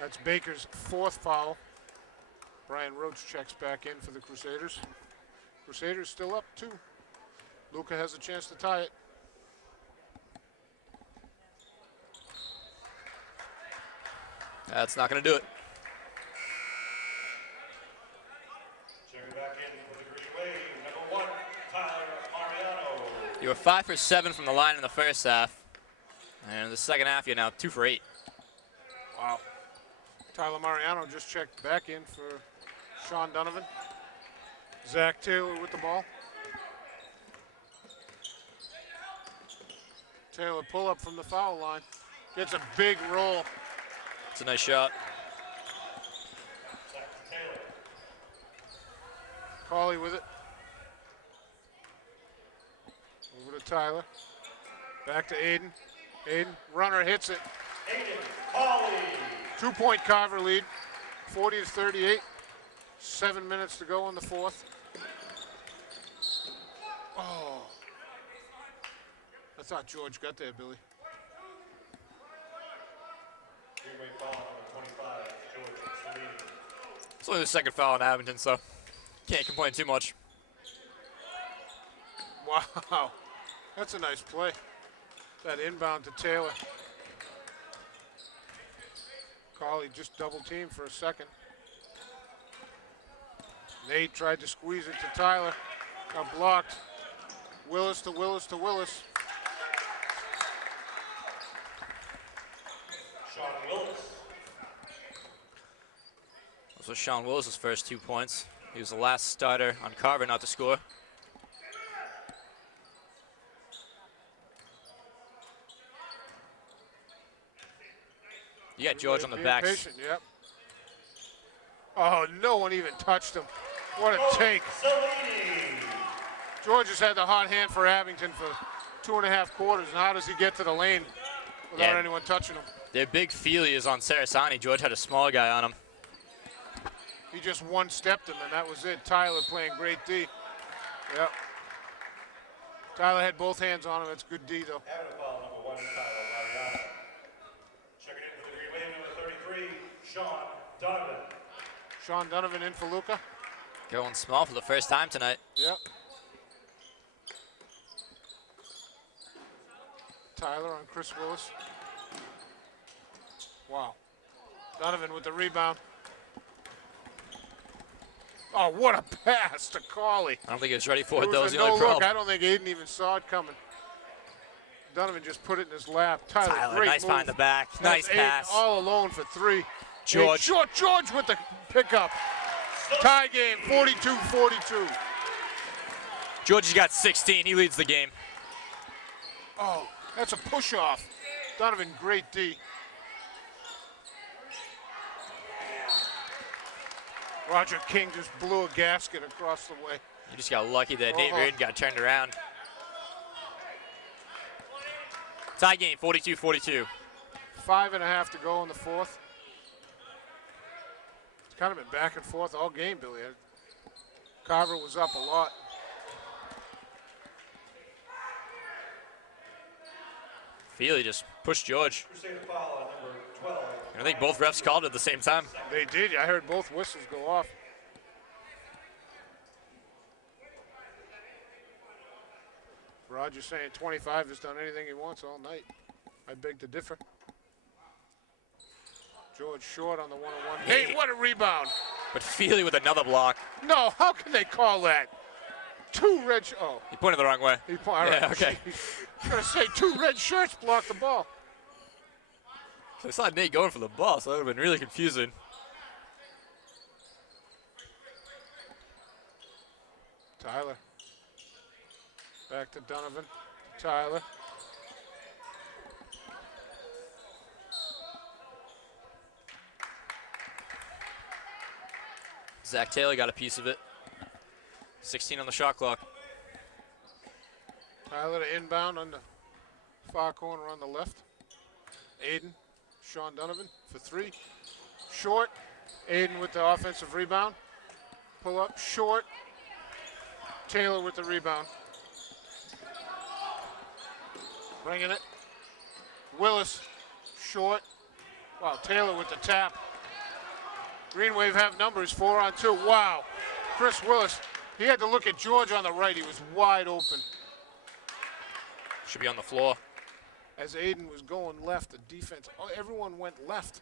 That's Baker's 4th foul. Brian Roach checks back in for the Crusaders. Crusaders still up 2. Luca has a chance to tie it. That's not going to do it. Checking back in for the Green Wave, number 1, Tyler Mariano. You were 5 for 7 from the line in the first half. And in the second half, you're now 2 for 8. Wow. Tyler Mariano just checked back in for Sean Donovan. Zach Taylor with the ball. Taylor pull up from the foul line. Gets a big roll. It's a nice shot. Cawley with it. Over to Tyler. Back to Aiden. Aiden, runner hits it. Aiden Cawley. 2-point Carver lead, 40-38. 7 minutes to go in the fourth. Oh. I thought George got there, Billy. Green Wave foul number 25, George Cellini. It's only the second foul on Abington, so can't complain too much. Wow. That's a nice play. That inbound to Taylor. Cawley just double teamed for a second. Nate tried to squeeze it to Tyler. Got blocked. Willis to Willis to Willis. Sean Willis. So Sean Willis' first 2 points. He was the last starter on Carver not to score. You got George on the back. Patient, yep. Oh, no one even touched him. What a take. George has had the hot hand for Abington for 2.5 quarters. And how does he get to the lane without anyone touching him? Their big feely is on Sarasani. George had a small guy on him. He just one-stepped him, and that was it. Tyler playing great D. Yep. Tyler had both hands on him. That's good D, though. Having a foul, number 1, Tyler Mariano. Checking in for the Green Wave, number 33, Sean Donovan. Sean Donovan in for Luca. Going small for the first time tonight. Yep. Tyler on Chris Willis. Wow. Donovan with the rebound. Oh, what a pass to Cauley. I don't think he was ready for it. That was the no only look. problem. I don't think Aiden even saw it coming. Donovan just put it in his lap. Tyler great nice move. behind the back. Nice Aiden pass. all alone for 3. George. George with the pickup. Tie game, 42-42. George has got 16. He leads the game. Oh, that's a push-off. Donovan, great D. Roger King just blew a gasket across the way. You just got lucky that Nate Reardon got turned around. Tie game, 42-42. 5.5 to go in the 4th. It's kind of been back and forth all game, Billy. Carver was up a lot. Feely just pushed George. Crusader foul on number 12. I think both refs called it at the same time. They did. I heard both whistles go off. Roger saying 25 has done anything he wants all night. I beg to differ. George short on the one-on-one. Hey, what a rebound. But Feely with another block. No, how can they call that? 2 red oh. He pointed the wrong way. All right. Yeah, okay. I'm going to say 2 red shirts blocked the ball. I saw Nate going for the ball, so that would have been really confusing. Tyler. Back to Donovan. Tyler. Zach Taylor got a piece of it. 16 on the shot clock. Tyler to inbound on the far corner on the left. Aiden. Sean Donovan for 3. Short. Aiden with the offensive rebound. Pull up. Short. Taylor with the rebound. Bringing it. Willis. Short. Wow, Taylor with the tap. Green Wave have numbers, 4-on-2. Wow. Chris Willis. He had to look at George on the right. He was wide open. Should be on the floor. As Aiden was going left, the defense, everyone went left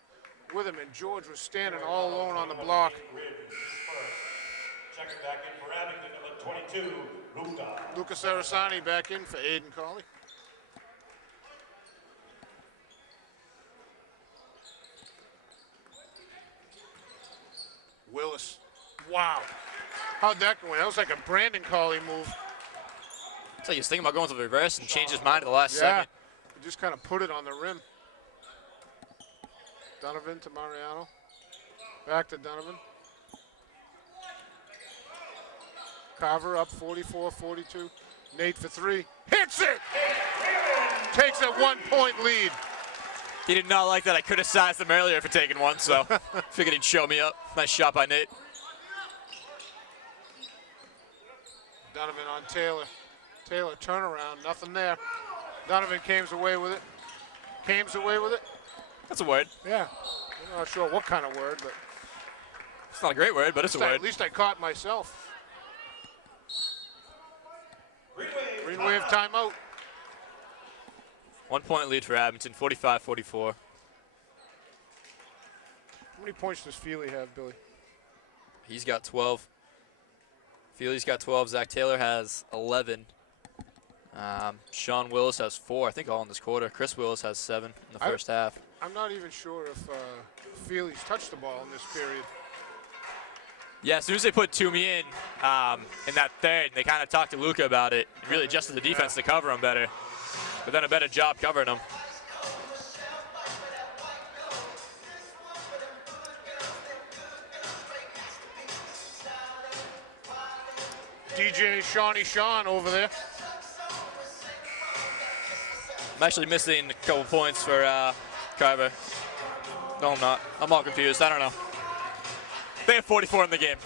with him, and George was standing all alone on the block. Checking back in for Abington, number 22, Luca. Luca Sarasani back in for Aiden Cauley. Willis. Wow. How'd that go in? That was like a Brandon Cauley move. It's like he was thinking about going to the reverse and changed his mind at the last second. He just kind of put it on the rim. Donovan to Mariano. Back to Donovan. Carver up 44-42. Nate for 3. Hits it! Takes a 1-point lead. He did not like that. I could have sized him earlier for taking one, so figured he'd show me up. Nice shot by Nate. Donovan on Taylor. Taylor turnaround, nothing there. Donovan comes away with it. That's a word. Yeah. I'm not sure what kind of word, but It's not a great word, but it's a word. at least I caught myself. Green Wave timeout. 1-point lead for Abington, 45-44. How many points does Feely have, Billy? He's got 12. Feely's got 12. Zach Taylor has 11. Sean Willis has 4, I think all in this quarter. Chris Willis has 7 in the first half. I'm not even sure if Feely's touched the ball in this period. Yeah, as soon as they put Toomey in that third, they kind of talked to Luka about it and really adjusted the defense to cover him better. But then a better job covering him. DJ Shawnee Sean over there. I'm actually missing a couple points for Carver. No, I'm not. I'm all confused. I don't know. They have 44 in the game.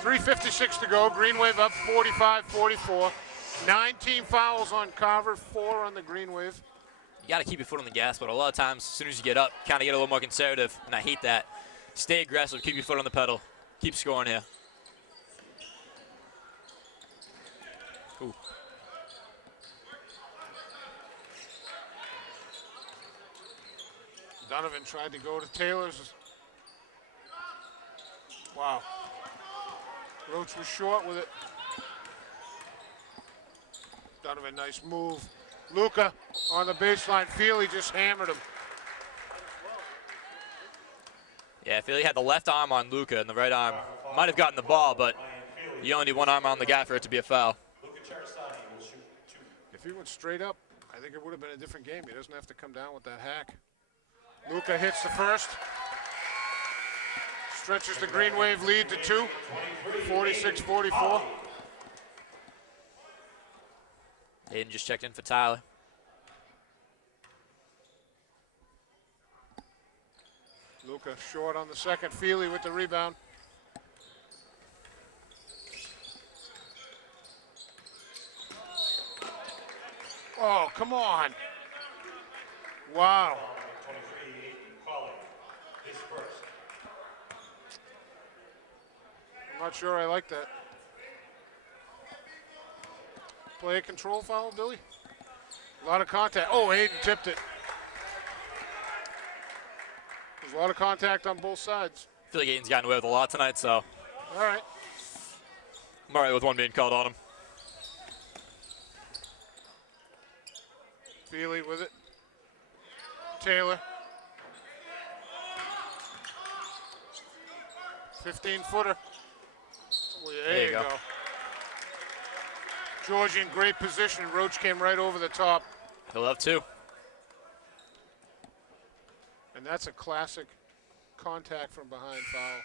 3:56 to go. Green Wave up 45-44. 19 fouls on Carver, 4 on the Green Wave. You got to keep your foot on the gas, but a lot of times, as soon as you get up, kind of get a little more conservative, and I hate that. Stay aggressive, keep your foot on the pedal. Keep scoring here. Ooh. Donovan tried to go to Taylor's. Wow. Roach was short with it. Donovan, nice move. Luka on the baseline. Feely just hammered him. Yeah, Feely had the left arm on Luka and the right arm. Might have gotten the ball, but you only need one arm on the guy for it to be a foul. If he went straight up, I think it would have been a different game. He doesn't have to come down with that hack. Luka hits the first. Stretches the Green Wave lead to 2. 46-44. Hayden just checked in for Tyler. Luka short on the second. Feely with the rebound. Oh, come on. Wow. I'm not sure I like that. Play a control foul, Billy? A lot of contact. Oh, Hayden tipped it. There's a lot of contact on both sides. I feel like Hayden's gotten away with a lot tonight, so. All right. I'm all right with one being called on him. Feely with it. Taylor. 15-footer. Well, there you go. Georgie in great position. Roach came right over the top. He'll have 2. And that's a classic contact from behind foul.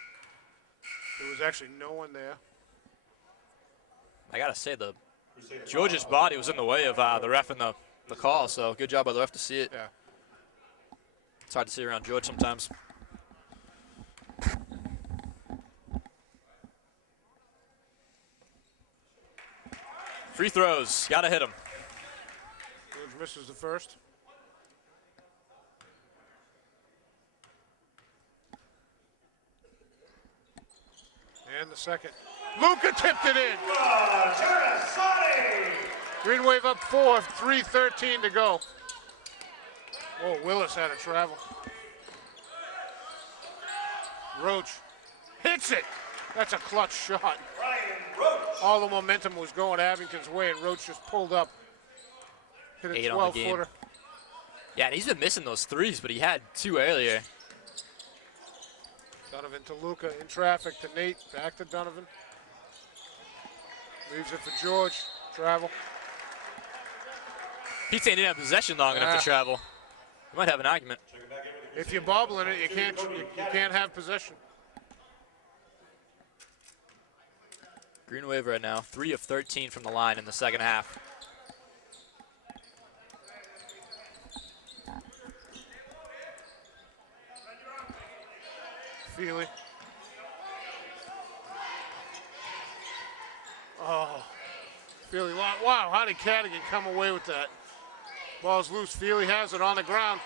There was actually no one there. I got to say, George's body was in the way of the ref and the call, so good job by the ref to see it. Yeah. It's hard to see around George sometimes. Free throws, gotta hit him. George misses the first. And the second. Luka tipped it in. Green Wave up 4, 3:13 to go. Oh, Willis had to travel. Roach hits it. That's a clutch shot. All the momentum was going Abington's way, and Roach just pulled up. Hit a 12-footer. Yeah, and he's been missing those threes, but he had 2 earlier. Donovan to Luka in traffic to Nate. Back to Donovan. Leaves it for George. Travel. Pete Saint didn't have possession long enough to travel. We might have an argument. If you're bobbling it, you can't have possession. Green Wave right now, 3 of 13 from the line in the second half. Feely. Oh, Feely, wow, how did Cadigan come away with that? Ball's loose, Feely has it on the ground.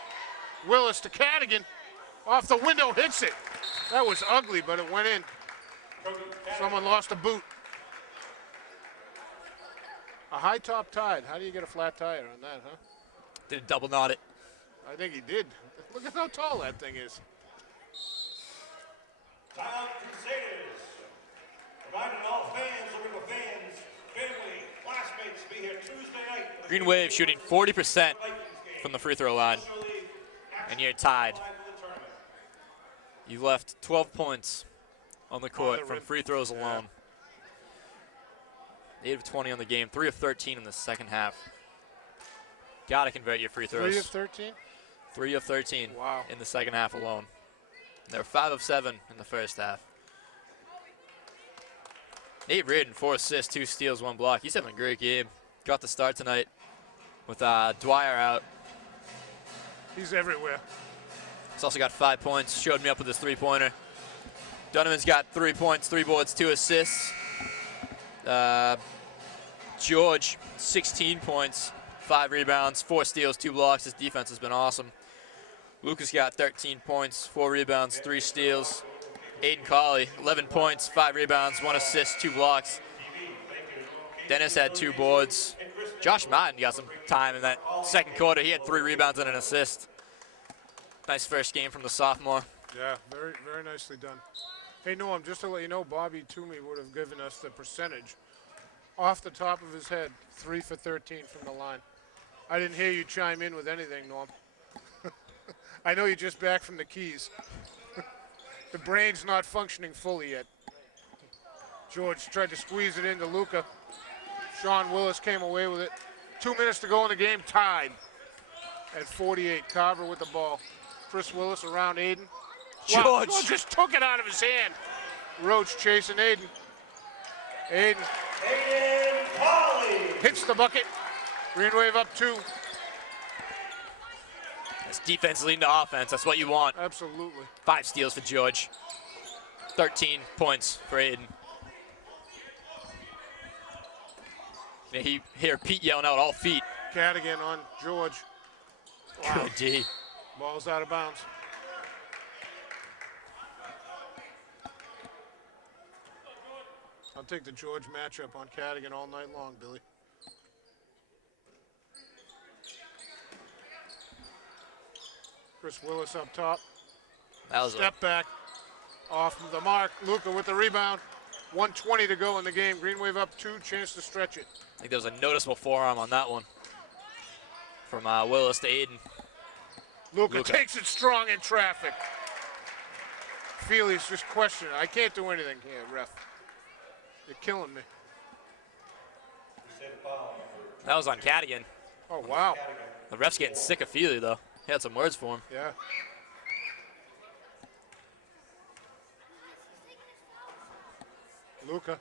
Willis to Cadigan, off the window, hits it. That was ugly, but it went in. Someone lost a boot. A high top tide, how do you get a flat tire on that, huh? Did double knot it. I think he did. Look at how tall that thing is. Timeout Crusaders. Reminding all fans, looking for fans, family, classmates to be here Tuesday night. Green Wave shooting 40% from the free throw line. And you're tied. You left 12 points on the court from free throws alone. 8 of 20 on the game, 3 of 13 in the second half. Gotta convert your free throws. 3 of 13? 3 of 13 wow. in the second half alone. They're 5 of 7 in the first half. Nate Reardon, 4 assists, 2 steals, 1 block. He's having a great game. Got the start tonight with Dwyer out. He's everywhere. He's also got 5 points. Showed me up with his three-pointer. Donovan's got 3 points, 3 boards, 2 assists. George, 16 points, 5 rebounds, 4 steals, 2 blocks. His defense has been awesome. Lucas got 13 points, 4 rebounds, 3 steals. Aiden Colley, 11 points, 5 rebounds, 1 assist, 2 blocks. Dennis had 2 boards. Josh Martin got some time in that second quarter. He had 3 rebounds and an assist. Nice first game from the sophomore. Yeah, very, very nicely done. Hey, Norm, just to let you know, Bobby Toomey would have given us the percentage off the top of his head, 3 for 13 from the line. I didn't hear you chime in with anything, Norm. I know you're just back from the Keys. The brain's not functioning fully yet. George tried to squeeze it into Luka. Sean Willis came away with it. 2 minutes to go in the game, tied at 48. Carver with the ball. Chris Willis around Aiden. George. Wow, George just took it out of his hand. Roach chasing Aiden. Aiden Colley hits the bucket. Green Wave up 2. That's defense leading to offense. That's what you want. Absolutely. 5 steals for George. 13 points for Aiden. You hear Pete yelling out all feet. Cadigan on George. Wow. Good D. Ball's out of bounds. I'll take the George matchup on Cadigan all night long, Billy. Chris Willis up top. That was Step back off the mark. Luka with the rebound. 1:20 to go in the game. Green Wave up 2, chance to stretch it. I think there was a noticeable forearm on that one. From Willis to Aiden. Luka takes it strong in traffic. Feely's just questioning. I can't do anything here, ref. You're killing me. That was on Cadigan. Oh, wow. The ref's getting sick of Feely, though. He had some words for him. Yeah. Luka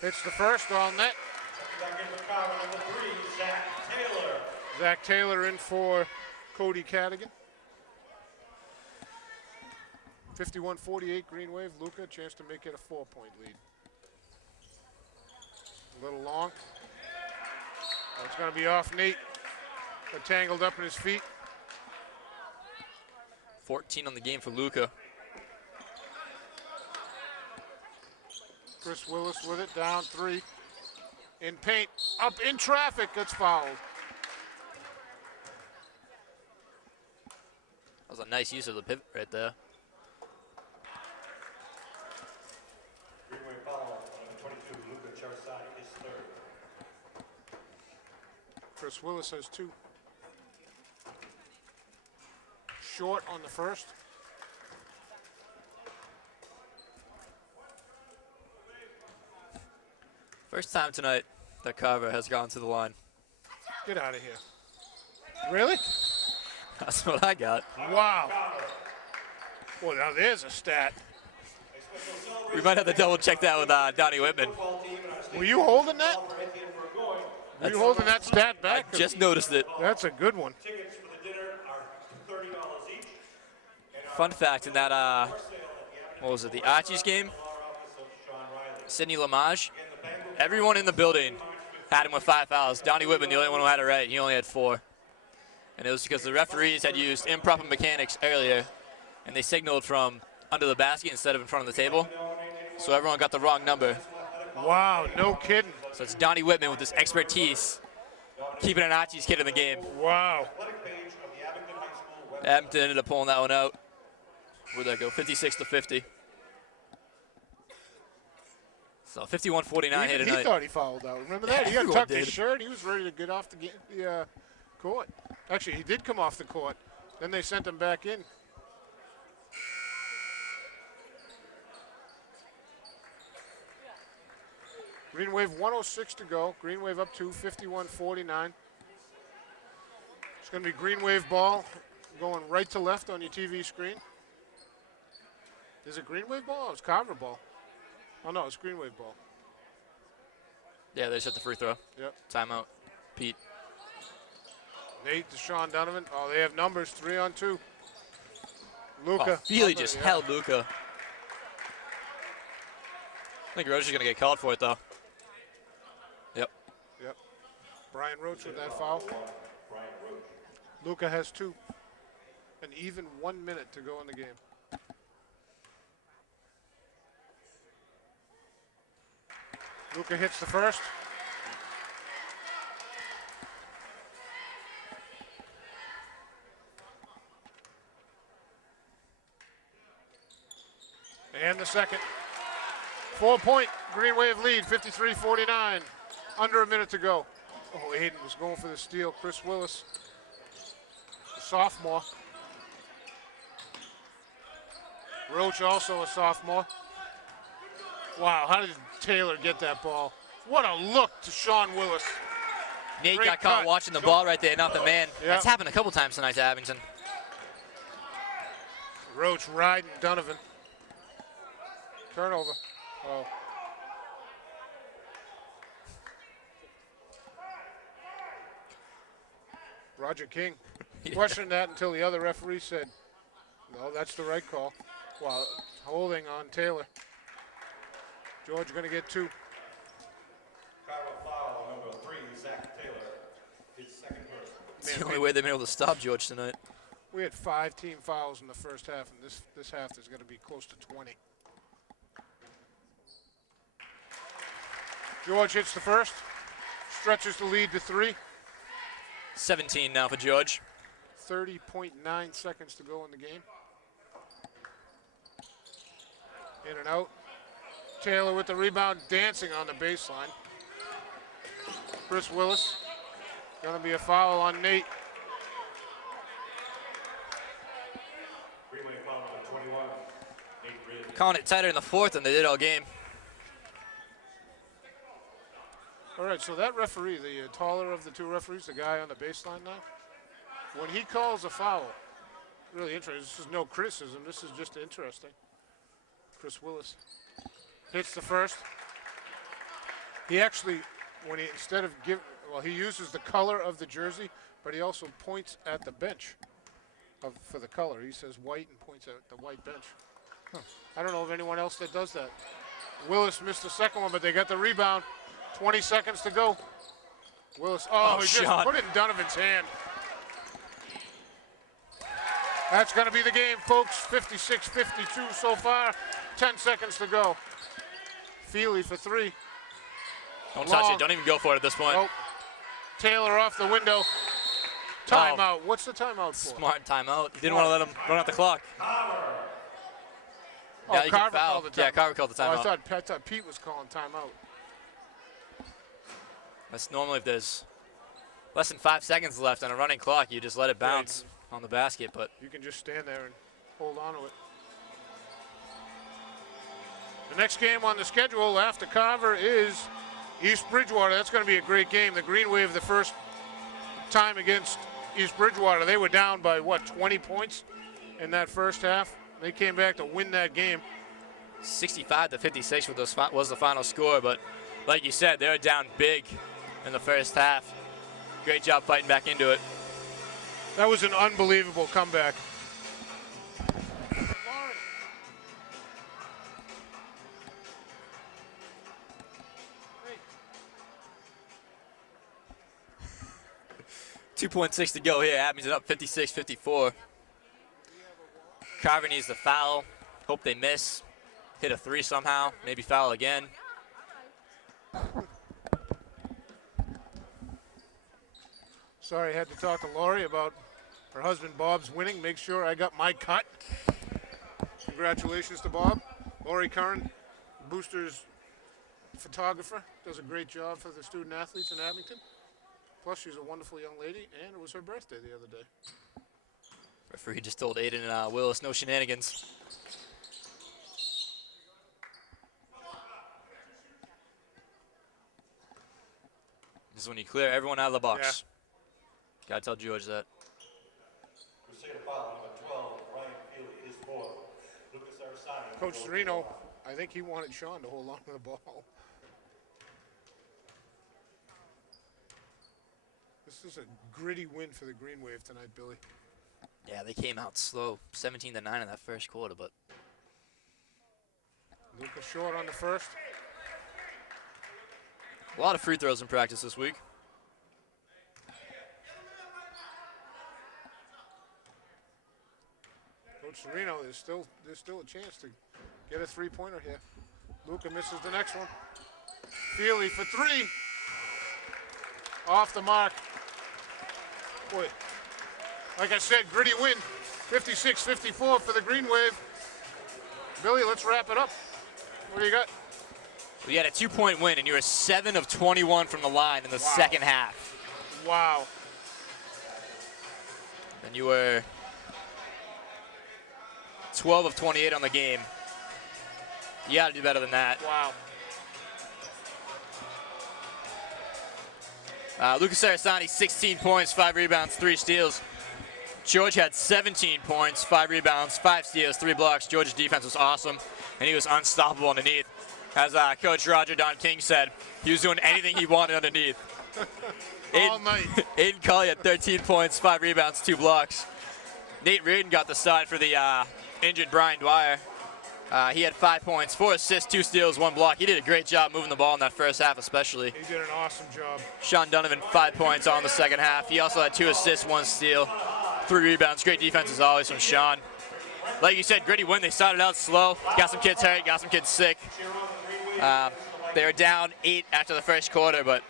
hits the first all net. Zach Taylor in for Cody Cadigan. 51-48 Green Wave. Luka, chance to make it a 4-point lead. A little long. Oh, it's going to be off Nate. Got tangled up in his feet. 14 on the game for Luka. Chris Willis with it, down 3. In paint, up in traffic, gets fouled. That was a nice use of the pivot right there. Chris Willis has 2. Short on the first. First time tonight that Carver has gone to the line. Get out of here. Really? That's what I got. Wow. Well, now there's a stat. We might have to double check that with Donnie Whitman. Were you holding that? Were you holding that stat I back? just noticed it. That's a good one. Fun fact, in that, what was it, the Archie's game? Sidney Lamage, everyone in the building had him with 5 fouls. Donnie Whitman, the only one who had it right, he only had 4. And it was because the referees had used improper mechanics earlier, and they signaled from under the basket instead of in front of the table. So everyone got the wrong number. Wow, no kidding. So it's Donnie Whitman with this expertise, keeping an Archie's kid in the game. Wow. Abington ended up pulling that one out. Where'd that go? 56-50. So 51-49 here tonight. He thought he fouled out. Remember that? He untucked his shirt. He was ready to get off the court. Actually, he did come off the court. Then they sent him back in. Green Wave 106 to go. Green Wave up to 51-49. It's going to be Green Wave ball going right to left on your TV screen. Is it Green Wave ball or it's Carver ball? Oh, no, it's Green Wave ball. Yeah, they just hit the free throw. Yep. Timeout. Pete. Nate to Sean Donovan. Oh, they have numbers, 3-on-2. Luca. Oh, Feely just held Luca. I think Roach is going to get called for it, though. Yep. Yep. Brian Roach with that foul. Luca has 2. And even 1 minute to go in the game. Luca hits the first. And the second. 4-point Green Wave lead, 53-49. Under a minute to go. Oh, Aiden was going for the steal. Chris Willis, a sophomore. Roach also a sophomore. Wow, how did Taylor get that ball? What a look to Sean Willis. Nate Great got caught cut. watching the ball right there, not the man. Yeah. That's happened a couple times tonight to Abington. Roach riding Donovan. Turnover. Oh. Roger King questioned that until the other referee said, no, that's the right call. While holding on Taylor. George going to get 2. Carver foul on number 3, Zach Taylor, his second person. It's the only way they've been able to stop George tonight. We had 5 team fouls in the first half, and this half is going to be close to 20. George hits the first, stretches the lead to 3. 17 now for George. 30.9 seconds to go in the game. In and out. Taylor with the rebound, dancing on the baseline. Chris Willis. Going to be a foul on Nate. Green Wave foul number 21, Nate Ridley. Calling it tighter in the fourth than they did all game. All right, so that referee, the taller of the 2 referees, the guy on the baseline now, when he calls a foul, really interesting. This is no criticism. This is just interesting. Chris Willis hits the first. He actually, when he instead of he uses the color of the jersey, but he also points at the bench for the color. He says white and points at the white bench. I don't know of anyone else that does that. Willis missed the second one, but they got the rebound. 20 seconds to go. Willis, he just shot. put it in Donovan's hand. That's going to be the game, folks. 56-52 so far. 10 seconds to go. Feely for 3. Don't touch it. Don't even go for it at this point. Nope. Taylor off the window. Timeout. What's the timeout for? Smart timeout. Didn't want to let him run out the clock. Oh, Yeah, you can Carver foul. called the timeout. Yeah, Carver called the Oh, timeout. I thought Pete was calling timeout. That's normally if there's less than 5 seconds left on a running clock, you just let it bounce on the basket. But You can just stand there and hold on to it. The next game on the schedule after Carver is East Bridgewater. That's going to be a great game. The Green Wave, the first time against East Bridgewater, they were down by, 20 points in that first half. They came back to win that game. 65-56 was the final score. But like you said, they were down big in the first half. Great job fighting back into it. That was an unbelievable comeback. 2.6 to go here. Abington up 56-54. Carver needs the foul. Hope they miss. Hit a 3 somehow. Maybe foul again. Sorry, I had to talk to Lori about her husband Bob's winning. Make sure I got my cut. Congratulations to Bob. Lori Curran, Boosters photographer, does a great job for the student athletes in Abington. Plus, she's a wonderful young lady, and it was her birthday the other day. Referee just told Aiden and Willis no shenanigans. This is when you clear everyone out of the box. Gotta tell George that. Crusader foul number 12, Ryan Feely is for Lucas Arasani. Coach Serino, I think he wanted Sean to hold on to the ball. This is a gritty win for the Green Wave tonight, Billy. Yeah, they came out slow, 17-9 in that first quarter, but Lucas short on the first. a lot of free throws in practice this week. Coach Serino, there's still a chance to get a three-pointer here. Luca misses the next one. Feely for three. Off the mark. Boy, like I said, gritty win. 56-54 for the Green Wave. Billy, let's wrap it up. What do you got? We had a 2-point win, and you were 7 of 21 from the line in the second half. Wow. And you were 12 of 28 on the game. You got to do better than that. Wow. Lucas Arasani, 16 points, 5 rebounds, 3 steals. George had 17 points, 5 rebounds, 5 steals, 3 blocks. George's defense was awesome, and he was unstoppable underneath. As Coach Roger Don King said, he was doing anything he wanted underneath. All night. Aiden Cully had 13 points, 5 rebounds, 2 blocks. Nate Reardon got the side for the injured Brian Dwyer. He had 5 points, 4 assists, 2 steals, 1 block. He did a great job moving the ball in that first half especially. He did an awesome job. Sean Donovan, 5 points on the second half. He also had 2 assists, 1 steal, 3 rebounds. Great defense as always from Sean. Like you said, gritty win. They started out slow, got some kids hurt, got some kids sick. They were down 8 after the first quarter, but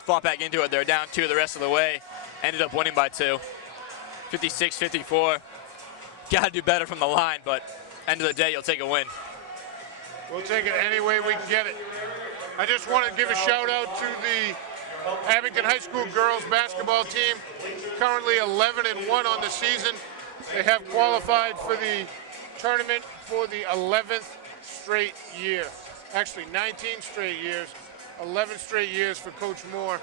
fought back into it. They were down 2 the rest of the way. Ended up winning by 2. 56-54. Got to do better from the line, but end of the day, you'll take a win. We'll take it any way we can get it. I just want to give a shout out to the Abington High School girls basketball team. Currently 11-1 on the season. They have qualified for the tournament for the 11th straight year. Actually 19 straight years, 11 straight years for Coach Moore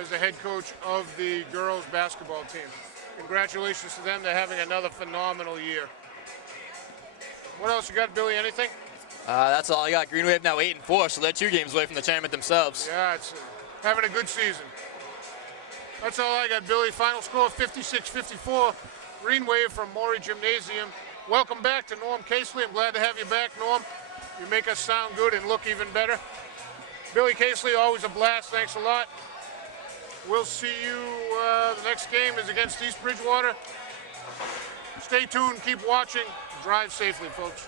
as the head coach of the girls basketball team. Congratulations to them. They're having another phenomenal year. What else you got, Billy? Anything? That's all I got. Green Wave now 8-4, so they're 2 games away from the tournament themselves. Yeah, it's having a good season. That's all I got, Billy. Final score 56-54. Green Wave from Maury Gymnasium. Welcome back to Norm Casely. I'm glad to have you back, Norm. You make us sound good and look even better. Billy Casely, always a blast. Thanks a lot. We'll see you. The next game is against East Bridgewater. Stay tuned. Keep watching. Drive safely, folks.